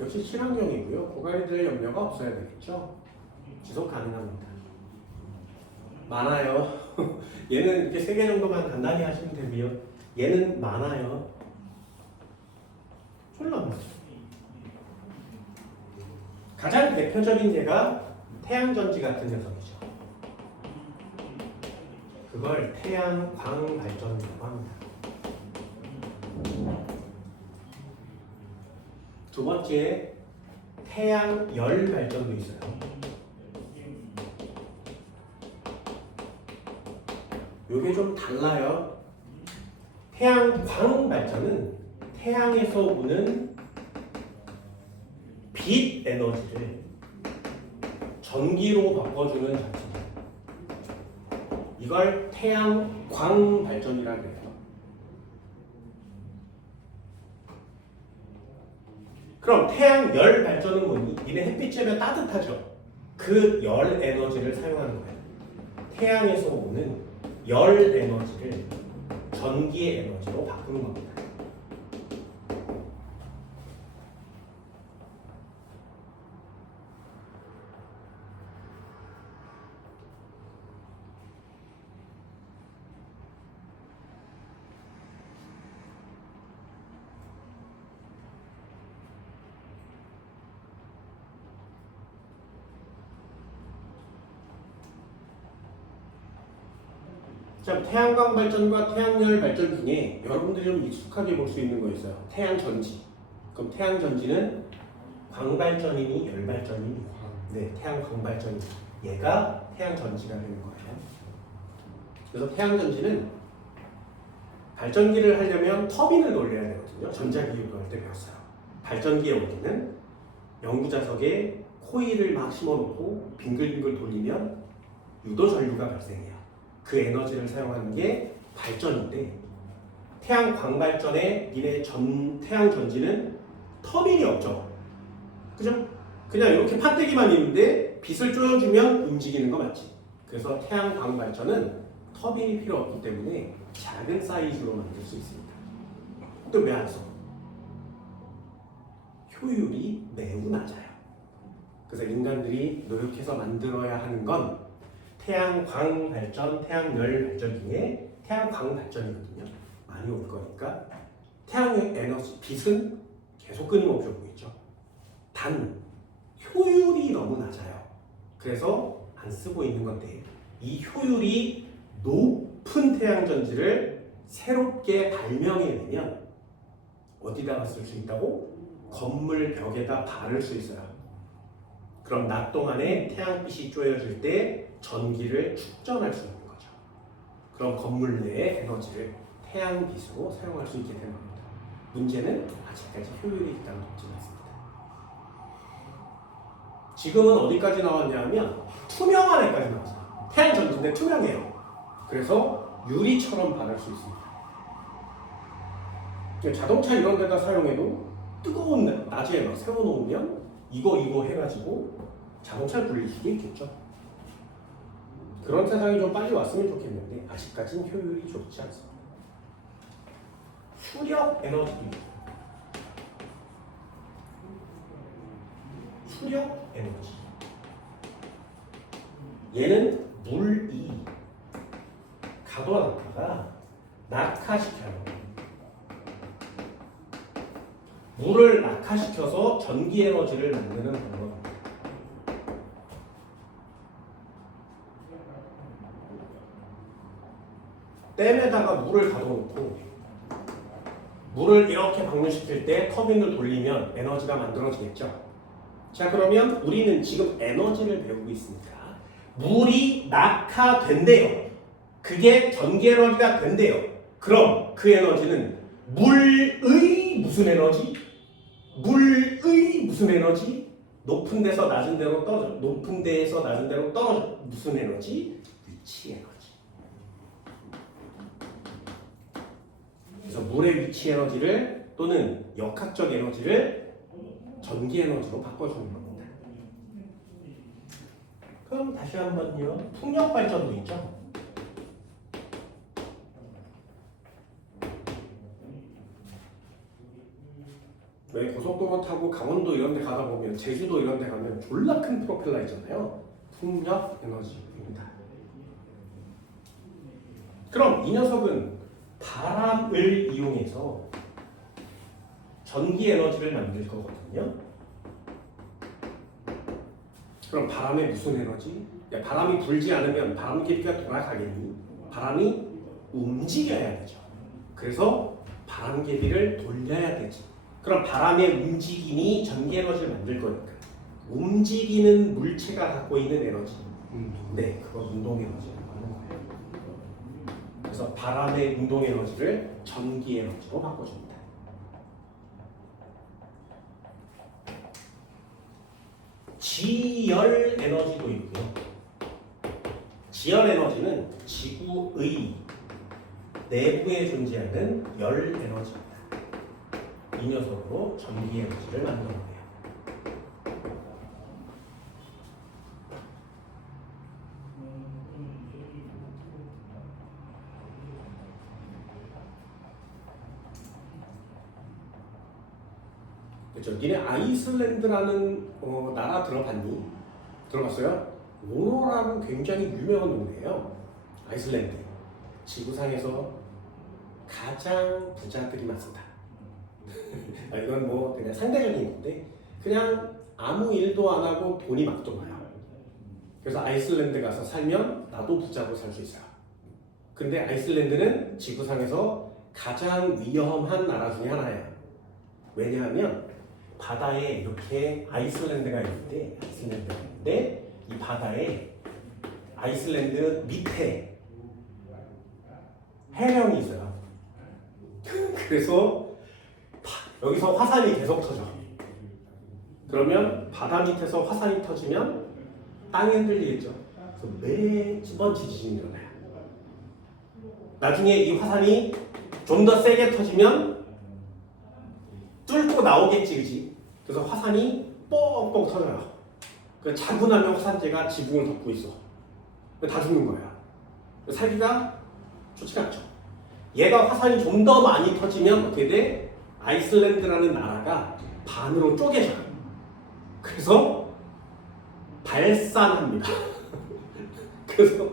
역시 친환경이고요. 고갈이될 염려가 없어야 되겠죠. 지속 가능합니다. 많아요. 얘는 이렇게 3개 정도만 간단히 하시면 되고요. 얘는 많아요. 졸라 가장 대표적인 예가 태양전지 같은 녀석이죠. 그걸 태양광 발전이라고 합니다. 두 번째, 태양열 발전도 있어요. 요게 좀 달라요. 태양광 발전은 태양에서 오는 빛 에너지를 전기로 바꿔주는 장치입니다. 이걸 태양광 발전이라고 해요. 그럼 태양열 발전은 뭐니? 니네 햇빛 쬐면 따뜻하죠? 그 열 에너지를 사용하는 거예요. 태양에서 오는 열 에너지를 전기의 에너지로 바꾸는 겁니다. 자, 태양광 발전과 태양열 발전 중에 여러분들이 좀 익숙하게 볼 수 있는 거 있어요. 태양전지. 그럼 태양전지는 광발전이니 열발전이니? 네, 태양광 발전이. 얘가 태양전지가 되는 거예요. 그래서 태양전지는 발전기를 하려면 터빈을 돌려야 되거든요. 전자기구도 할 때 배웠어요. 발전기의 원리는 연구자석에 코일을 막 심어놓고 빙글빙글 돌리면 유도전류가 발생해요. 그 에너지를 사용하는 게 발전인데, 태양광 발전에 니네 태양 전지는 터빈이 없죠. 그죠? 그냥 이렇게 판때기만 있는데 빛을 쪼여주면 움직이는 거 맞지? 그래서 태양광 발전은 터빈이 필요 없기 때문에 작은 사이즈로 만들 수 있습니다. 또 왜 안 써? 효율이 매우 낮아요. 그래서 인간들이 노력해서 만들어야 하는 건 태양광 발전, 태양열 발전 중에 태양광 발전이거든요. 많이 올 거니까 태양 에너지, 빛은 계속 끊임없이 오고 있죠. 단 효율이 너무 낮아요. 그래서 안 쓰고 있는 건데, 이 효율이 높은 태양전지를 새롭게 발명해내면 어디다가 쓸 수 있다고? 건물 벽에다 바를 수 있어요. 그럼 낮 동안에 태양빛이 쪼여질 때 전기를 축전할 수 있는 거죠. 그럼 건물 내의 에너지를 태양빛으로 사용할 수 있게 되는 겁니다. 문제는 아직까지 효율이 일단 높지 않습니다. 지금은 어디까지 나왔냐면 투명한 애까지 나왔어요. 태양전지인데 투명해요. 그래서 유리처럼 반할 수 있습니다. 자동차 이런 데다 사용해도 뜨거운 낮에 막 세워놓으면 이거 해가지고 자동차를 불릴 수도 있겠죠. 그런 세상이 좀 빨리 왔으면 좋겠는데 아직까지는 효율이 좋지 않습니다. 수력 에너지. 수력 에너지. 얘는 물이 가둬놨다가 낙하시켜요. 물을 낙하시켜서 전기 에너지를 만드는 방법입니다. 댐에다가 물을 가둬놓고 물을 이렇게 방류시킬 때 터빈을 돌리면 에너지가 만들어지겠죠. 자, 그러면 우리는 지금 에너지를 배우고 있으니까 물이 낙하된대요. 그게 전기 에너지가 된대요. 그럼 그 에너지는 물의 무슨 에너지? 물의 무슨 에너지? 높은 데서 낮은 데로 떨어져. 높은 데에서 낮은 데로 떨어져. 무슨 에너지? 위치 에너지. 그래서 물의 위치 에너지를 또는 역학적 에너지를 전기 에너지로 바꿔주는 겁니다. 그럼 다시 한번요. 풍력 발전도 있죠. 왜 고속도로 타고 강원도 이런 데 가다 보면 제주도 이런 데 가면 졸라 큰 프로펠러 있잖아요. 풍력 에너지입니다. 그럼 이 녀석은 바람을 이용해서 전기 에너지를 만들 거거든요. 그럼 바람의 무슨 에너지? 야, 바람이 불지 않으면 바람개비가 돌아가겠니? 바람이 움직여야 되죠. 그래서 바람개비를 돌려야 되지. 그럼 바람의 움직임이 전기 에너지를 만들 거니까 움직이는 물체가 갖고 있는 에너지. 네, 그거 운동 에너지라고 하는 거예요. 그래서 바람의 운동 에너지를 전기 에너지로 바꿔줍니다. 지열 에너지도 있고요. 지열 에너지는 지구의 내부에 존재하는 열 에너지입니다. 이 녀석으로 전기 에너지를 만들어내요. 그렇죠. 니네 아이슬란드라는 나라 들어봤니? 들어봤어요? 오로라는 굉장히 유명한 동네예요. 아이슬란드. 지구상에서 가장 부자들이 많습니다. 이건 뭐 그냥 상대적인 건데 그냥 아무 일도 안 하고 돈이 막 들어와요. 그래서 아이슬란드 가서 살면 나도 부자로 살 수 있어요. 근데 아이슬란드는 지구상에서 가장 위험한 나라 중에 하나예요. 왜냐하면 바다에 이렇게 아이슬란드가 있는데 이 바다에 아이슬란드 밑에 해령이 있어요. 그래서 여기서 화산이 계속 터져. 그러면 바다 밑에서 화산이 터지면 땅이 흔들리겠죠. 그래서 매번 지진이 일어나요. 나중에 이 화산이 좀 더 세게 터지면 뚫고 나오겠지, 그지? 그래서 화산이 뻥뻥 터져요. 자고 나면 화산재가 지붕을 덮고 있어. 다 죽는 거야. 살기가 좋지가 않죠. 얘가 화산이 좀 더 많이 터지면 어떻게 돼? 아이슬란드라는 나라가 반으로 쪼개져요. 그래서 발산합니다. 그래서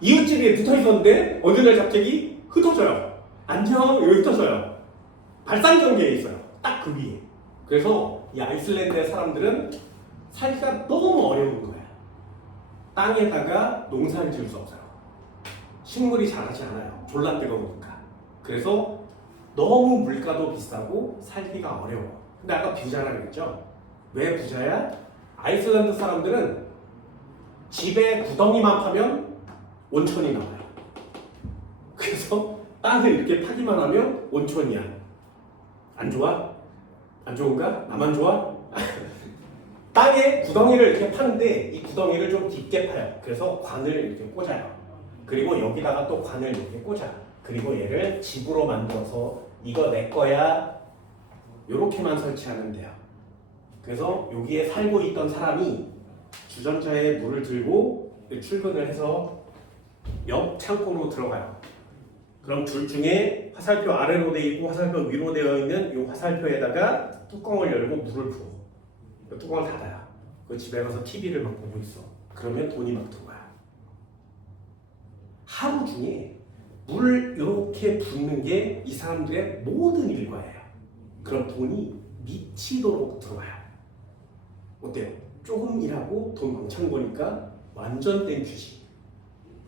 이웃집에 붙어 있었는데 어느 날 갑자기 흩어져요. 안녕, 여기 흩어져요. 발산 경계에 있어요. 딱 그 위에. 그래서 이 아이슬란드의 사람들은 살기가 너무 어려운 거야. 땅에다가 농사를 지을 수 없어요. 식물이 자라지 않아요. 졸라 뜨거우니까. 그래서 너무 물가도 비싸고 살기가 어려워. 근데 아까 부자라고 했죠? 왜 부자야? 아이슬란드 사람들은 집에 구덩이만 파면 온천이 나와요. 그래서 땅을 이렇게 파기만 하면 온천이야. 안 좋아? 안 좋은가? 나만 좋아? 땅에 구덩이를 이렇게 파는데 이 구덩이를 좀 깊게 파요. 그래서 관을 이렇게 꽂아요. 그리고 여기다가 또 관을 이렇게 꽂아. 그리고 얘를 집으로 만들어서 이거 내 거야. 요렇게만 설치하면 돼요. 그래서 여기에 살고 있던 사람이 주전자에 물을 들고 출근을 해서 옆 창고로 들어가요. 그럼 둘 중에 화살표 아래로 되어 있고 화살표 위로 되어 있는 이 화살표에다가 뚜껑을 열고 물을 부어. 그 뚜껑을 닫아요. 그 집에 가서 TV를 막 보고 있어. 그러면 돈이 막 들어와요. 하루 중에 물 이렇게 붓는 게 이 사람들의 모든 일과예요. 그럼 돈이 미치도록 들어와요. 어때요? 조금 일하고 돈 왕창 버니까 완전 땡큐지.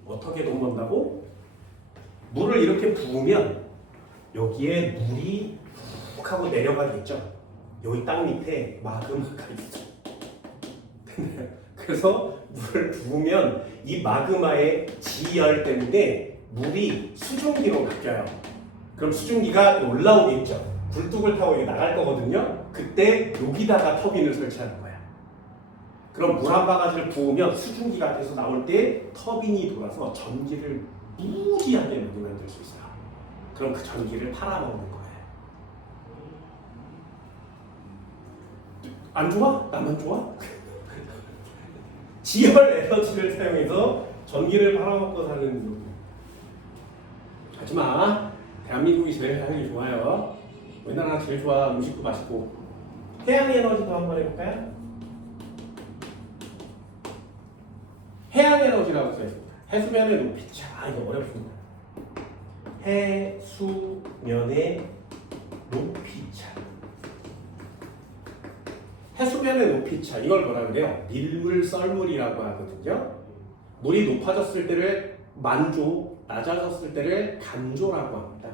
어떻게 돈 번다고? 물을 이렇게 부으면 여기에 물이 훅 하고 내려가겠죠. 여기 땅 밑에 마그마가 있어. 그래서 물을 부으면 이 마그마의 지열 때문에 물이 수증기로 바뀌어요. 그럼 수증기가 올라오겠죠. 굴뚝을 타고 여기 나갈 거거든요. 그때 여기다가 터빈을 설치하는 거야. 그럼 물 한 바가지를 부으면 수증기가 돼서 나올 때 터빈이 돌아서 전기를 무지하게 만들 수 있어요. 그럼 그 전기를 팔아먹는 거예요. 안 좋아? 나만 좋아? 지열 에너지를 사용해서 전기를 팔아먹고 사는 이유. 하지마. 대한민국이 제일 하기 좋아요. 우리나라가 제일 좋아. 음식도 맛있고. 해양 에너지도 한번 해볼까요? 해양 에너지라고 써있습니다. 해수면의 높이차. 이거 어렵습니다. 해수면의 높이차. 해수면의 높이차. 이걸 뭐라 그래요? 밀물 썰물이라고 하거든요. 물이 높아졌을 때를 만조, 낮아졌을 때를 간조라고 합니다.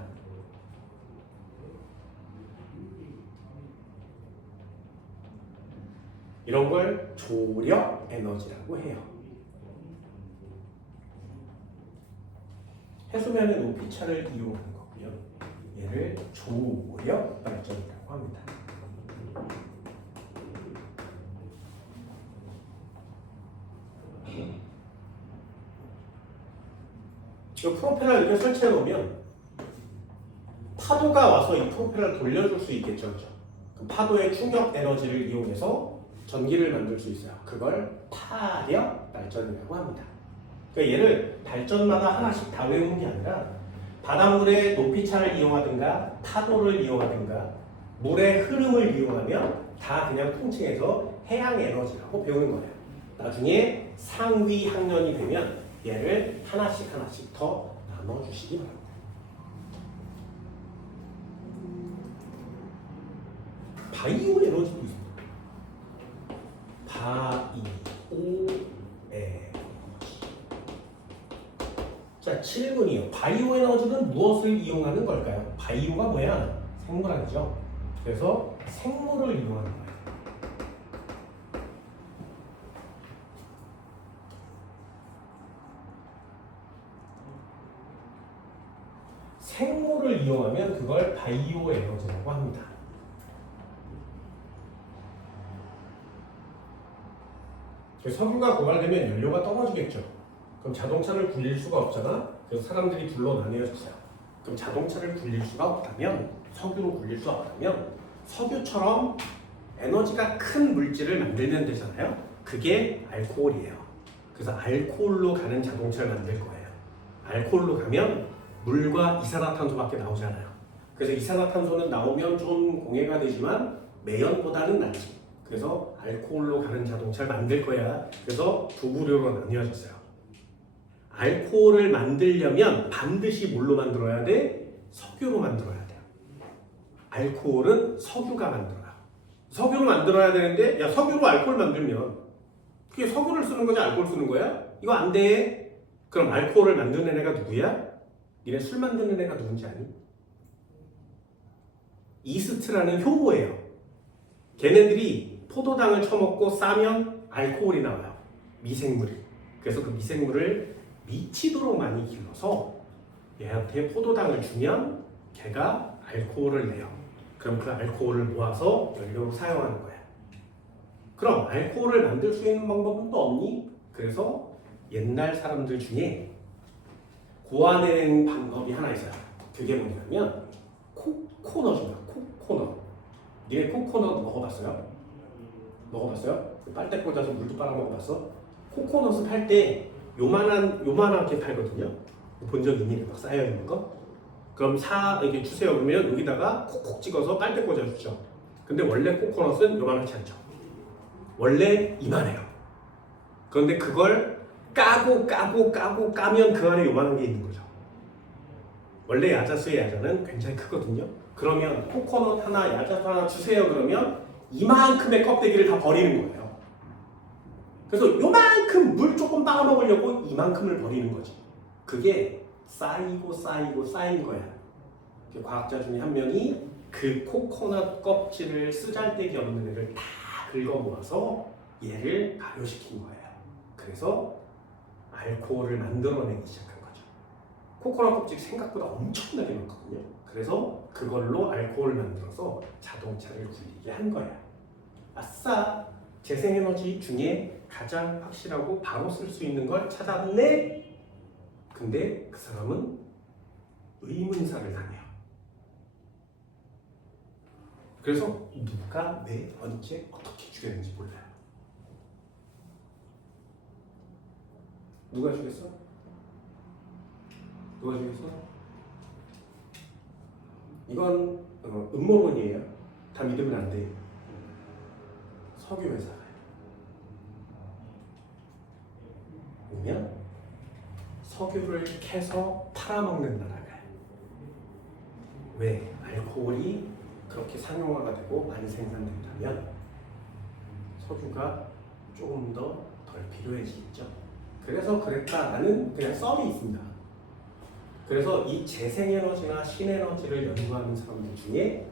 이런 걸 조력 에너지라고 해요. 해수면의 높이차를 이용하는 거고요. 얘를 조력 발전이라고 합니다. 이 프로펠러 이렇게 설치해 놓으면 파도가 와서 이 프로펠러를 돌려줄 수 있겠죠. 그렇죠? 그 파도의 충격 에너지를 이용해서 전기를 만들 수 있어요. 그걸 파력 발전이라고 합니다. 그러니까 얘를 발전마다 하나씩 다 외우는 게 아니라 바닷물의 높이차를 이용하든가 파도를 이용하든가 물의 흐름을 이용하면 다 그냥 통칭해서 해양 에너지라고 배우는 거예요. 나중에 상위 학년이 되면 얘를 하나씩 더 나눠주시기 바랍니다. 바이오 에너지도 있습니다. 바이오 에너지. 자, 7번이요. 바이오 에너지는 무엇을 이용하는 걸까요? 바이오가 뭐야? 생물 아니죠? 그래서 생물을 이용하는 거예요. 생물을 이용하면 그걸 바이오 에너지라고 합니다. 석유가 고갈되면 연료가 떨어지겠죠. 그럼 자동차를 굴릴 수가 없잖아. 그래서 사람들이 둘로 나뉘어졌어요. 그럼 자동차를 굴릴 수가 없다면, 석유로 굴릴 수 없다면 석유처럼 에너지가 큰 물질을 만들면 되잖아요. 그게 알코올이에요. 그래서 알코올로 가는 자동차를 만들 거예요. 알코올로 가면 물과 이산화탄소밖에 나오지 않아요. 그래서 이산화탄소는 나오면 좀 공해가 되지만 매연보다는 낫지. 그래서 알코올로 가는 자동차를 만들 거야. 그래서 두 부류로 나뉘어졌어요. 알코올을 만들려면 반드시 뭘로 만들어야 돼? 석유로 만들어야 돼요. 알코올은 석유가 만들어요. 석유로 만들어야 되는데 야 석유로 알코올 만들면 그게 석유를 쓰는 거지 알코올 쓰는 거야? 이거 안 돼. 그럼 알코올을 만드는 애가 누구야? 니네 술 만드는 애가 누군지 아니? 이스트라는 효모예요. 걔네들이 포도당을 처먹고 싸면 알코올이 나와요. 미생물이. 그래서 그 미생물을 미치도록 많이 길러서 얘한테 포도당을 주면 걔가 알코올을 내요. 그럼 그 알코올을 모아서 연료로 사용하는 거야. 그럼 알코올을 만들 수 있는 방법은 또 없니? 그래서 옛날 사람들 중에 고안해낸 방법이 하나 있어요. 그게 뭐냐면 코코넛입니다. 코코넛. 니네 코코넛 먹어봤어요? 먹어봤어요? 빨대 꽂아서 물도 빨아 먹어봤어? 코코넛을 팔 때 요만하게 팔거든요. 본 적 있니? 막 쌓여 있는 거. 그럼 이렇게 주세요. 그러면 여기다가 콕콕 찍어서 빨대 꽂아주죠. 근데 원래 코코넛은 요만하지 않죠. 원래 이만해요. 그런데 그걸 까면 그 안에 요만한 게 있는 거죠. 원래 야자수의 야자는 굉장히 크거든요. 그러면 코코넛 하나, 야자수 하나 주세요. 그러면 이만큼의 껍데기를 다 버리는 거예요. 그래서 요만큼 물 조금 빨아먹으려고 이만큼을 버리는 거지. 그게 쌓인 거야. 과학자 중에 한 명이 그 코코넛 껍질을 쓰잘데기 없는 애를 다 긁어 모아서 얘를 발효시킨 거예요. 그래서 알코올을 만들어내기 시작한 거죠. 코코넛 껍질 생각보다 엄청나게 많거든요. 그래서 그걸로 알코올을 만들어서 자동차를 굴리게 한 거예요. 아싸! 재생에너지 중에 가장 확실하고 바로 쓸 수 있는 걸 찾았네? 근데 그 사람은 의문사를 당해요. 그래서 누가 왜 언제 어떻게 죽였는지 몰라요. 누가 죽였어? 누가 죽였어? 이건 음모론이에요. 다 믿으면 안 돼요. 석유 회사가요. 오면 석유를 캐서 팔아먹는 나라가요. 왜? 알코올이 그렇게 상용화가 되고 많이 생산된다면 석유가 조금 더 덜 필요해지겠죠. 그래서 그랬다라는 그냥 썰이 있습니다. 그래서 이 재생에너지나 신에너지를 연구하는 사람들 중에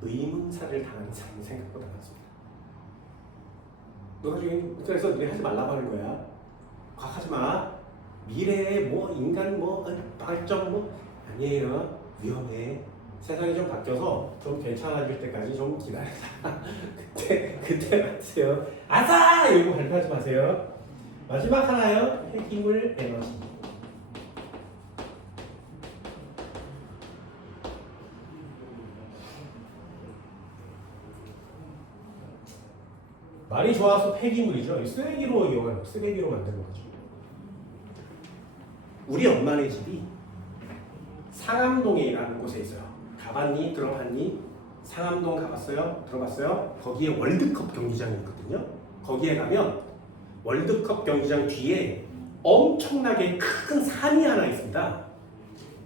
의문사를 당하는 사람이 생각보다 많습니다. 너가 지금 그래서 너네 하지 말라고 하는 거야. 과학하지 마. 미래에 뭐 인간 뭐 발전 뭐 아니에요. 위험해. 세상이 좀 바뀌어서 좀 괜찮아질 때까지 좀 기다리자. 그때 하세요. 아싸! 이러고 발표하지 마세요. 마지막 하나요. 폐기물 에너지. 말이 좋아서 폐기물이죠. 쓰레기로 만든 거죠. 우리 엄마네 집이 상암동이라는 곳에 있어요. 가봤니? 들어봤니? 상암동 가봤어요? 들어봤어요? 거기에 월드컵 경기장이 있거든요. 거기에 가면 월드컵 경기장 뒤에 엄청나게 큰 산이 하나 있습니다.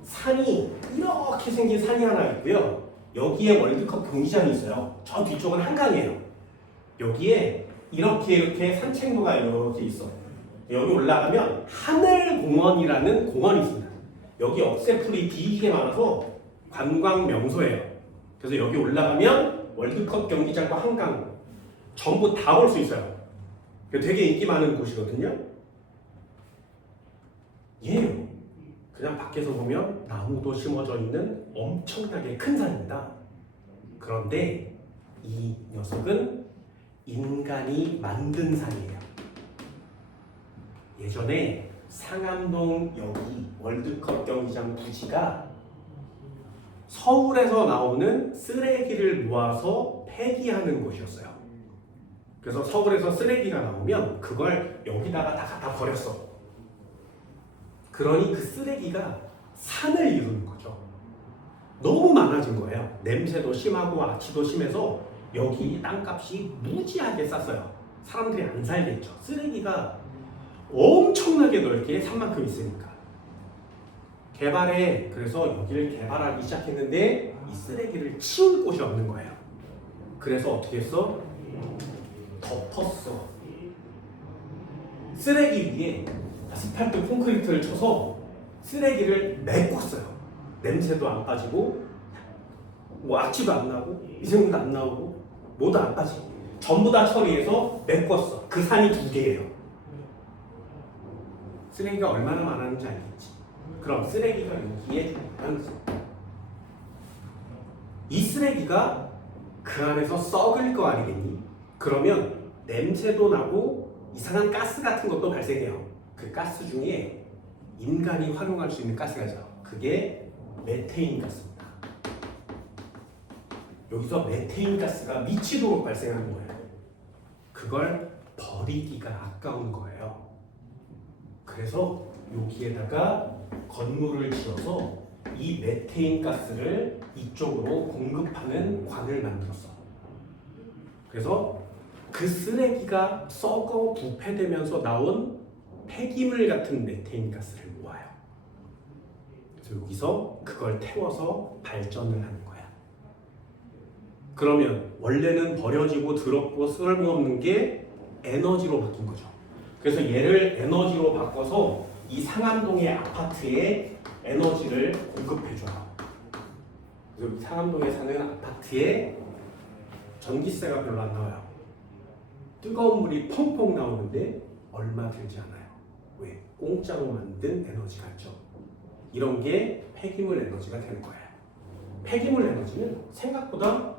산이 이렇게 생긴 산이 하나 있고요. 여기에 월드컵 경기장이 있어요. 저 뒤쪽은 한강이에요. 여기에 이렇게 산책로가 이렇게 있어. 여기 올라가면 하늘공원이라는 공원이 있습니다. 여기 억새풀이 되게 많아서 관광 명소예요. 그래서 여기 올라가면 월드컵 경기장과 한강 전부 다 볼 수 있어요. 되게 인기 많은 곳이거든요. 얘요. 그냥 밖에서 보면 나무도 심어져 있는 엄청나게 큰 산입니다. 그런데 이 녀석은 인간이 만든 산이에요. 예전에 상암동 여기 월드컵 경기장 부지가 서울에서 나오는 쓰레기를 모아서 폐기하는 곳이었어요. 그래서 서울에서 쓰레기가 나오면 그걸 여기다가 다 갖다 버렸어. 그러니 그 쓰레기가 산을 이루는 거죠. 너무 많아진 거예요. 냄새도 심하고 악취도 심해서 여기 땅값이 무지하게 쌌어요. 사람들이 안 살겠죠. 쓰레기가 엄청나게 넓게 산만큼 있으니까. 그래서 여기를 개발하기 시작했는데 이 쓰레기를 치울 곳이 없는 거예요. 그래서 어떻게 했어? 덮었어. 쓰레기 위에 아스팔트 콘크리트를 쳐서 쓰레기를 메꿨어요. 냄새도 안 빠지고 뭐 악취도 안 나고 미생물도 안 나오고 뭐도 안 빠지고 전부 다 처리해서 메꿨어. 그 산이 2개예요. 쓰레기가 얼마나 많았는지 알겠지. 그럼 쓰레기가 여기에 이 쓰레기가 그 안에서 썩을 거 아니겠니? 그러면 냄새도 나고 이상한 가스 같은 것도 발생해요. 그 가스 중에 인간이 활용할 수 있는 가스가 있어요. 그게 메테인 가스입니다. 여기서 메테인 가스가 미치도록 발생하는 거예요. 그걸 버리기가 아까운 거예요. 그래서 여기에다가 건물을 지어서 이 메테인 가스를 이쪽으로 공급하는 관을 만들었어. 그래서 그 쓰레기가 썩어 부패되면서 나온 폐기물 같은 메테인 가스를 모아요. 그래서 여기서 그걸 태워서 발전을 하는 거야. 그러면 원래는 버려지고 더럽고 쓸모없는 게 에너지로 바뀐 거죠. 그래서 얘를 에너지로 바꿔서 이 상암동의 아파트에 에너지를 공급해줘요. 그래서 상암동에 사는 아파트에 전기세가 별로 안 나와요. 뜨거운 물이 펑펑 나오는데 얼마 들지 않아요. 왜? 공짜로 만든 에너지가 있죠. 이런 게 폐기물 에너지가 되는 거예요. 폐기물 에너지는 생각보다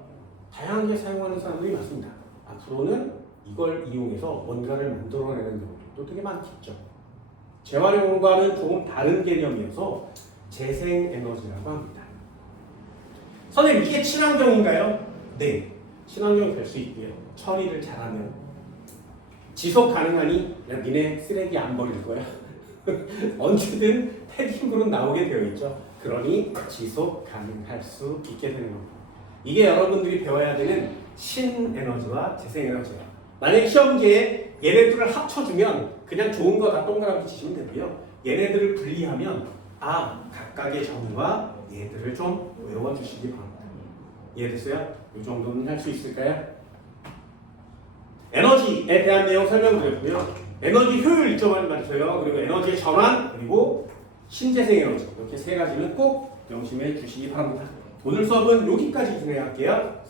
다양하게 사용하는 사람들이 많습니다. 앞으로는 이걸 이용해서 뭔가를 만들어내는 경우도 되게 많겠죠. 재활용과는 조금 다른 개념이어서 재생에너지라고 합니다. 선생님, 이게 친환경인가요? 네, 친환경이 될 수 있고요. 처리를 잘하면. 지속 가능하니? 야, 니네 쓰레기 안 버릴 거야? 언제든 폐기물은 나오게 되어 있죠. 그러니 지속 가능할 수 있게 되는 겁니다. 이게 여러분들이 배워야 되는 신에너지와 재생에너지예요. 만약에 시험지에 얘네들을 합쳐주면 그냥 좋은 거 다 동그라미 치시면 되고요. 얘네들을 분리하면 각각의 정의와 얘들을 좀 외워주시기 바랍니다. 이해됐어요? 이 정도는 할 수 있을까요? 에너지에 대한 내용 설명드렸고요. 에너지 효율 일정을 말했어요. 그리고 에너지의 전환, 그리고 신재생 에너지. 이렇게 세 가지는 꼭 명심해 주시기 바랍니다. 오늘 수업은 여기까지 진행할게요.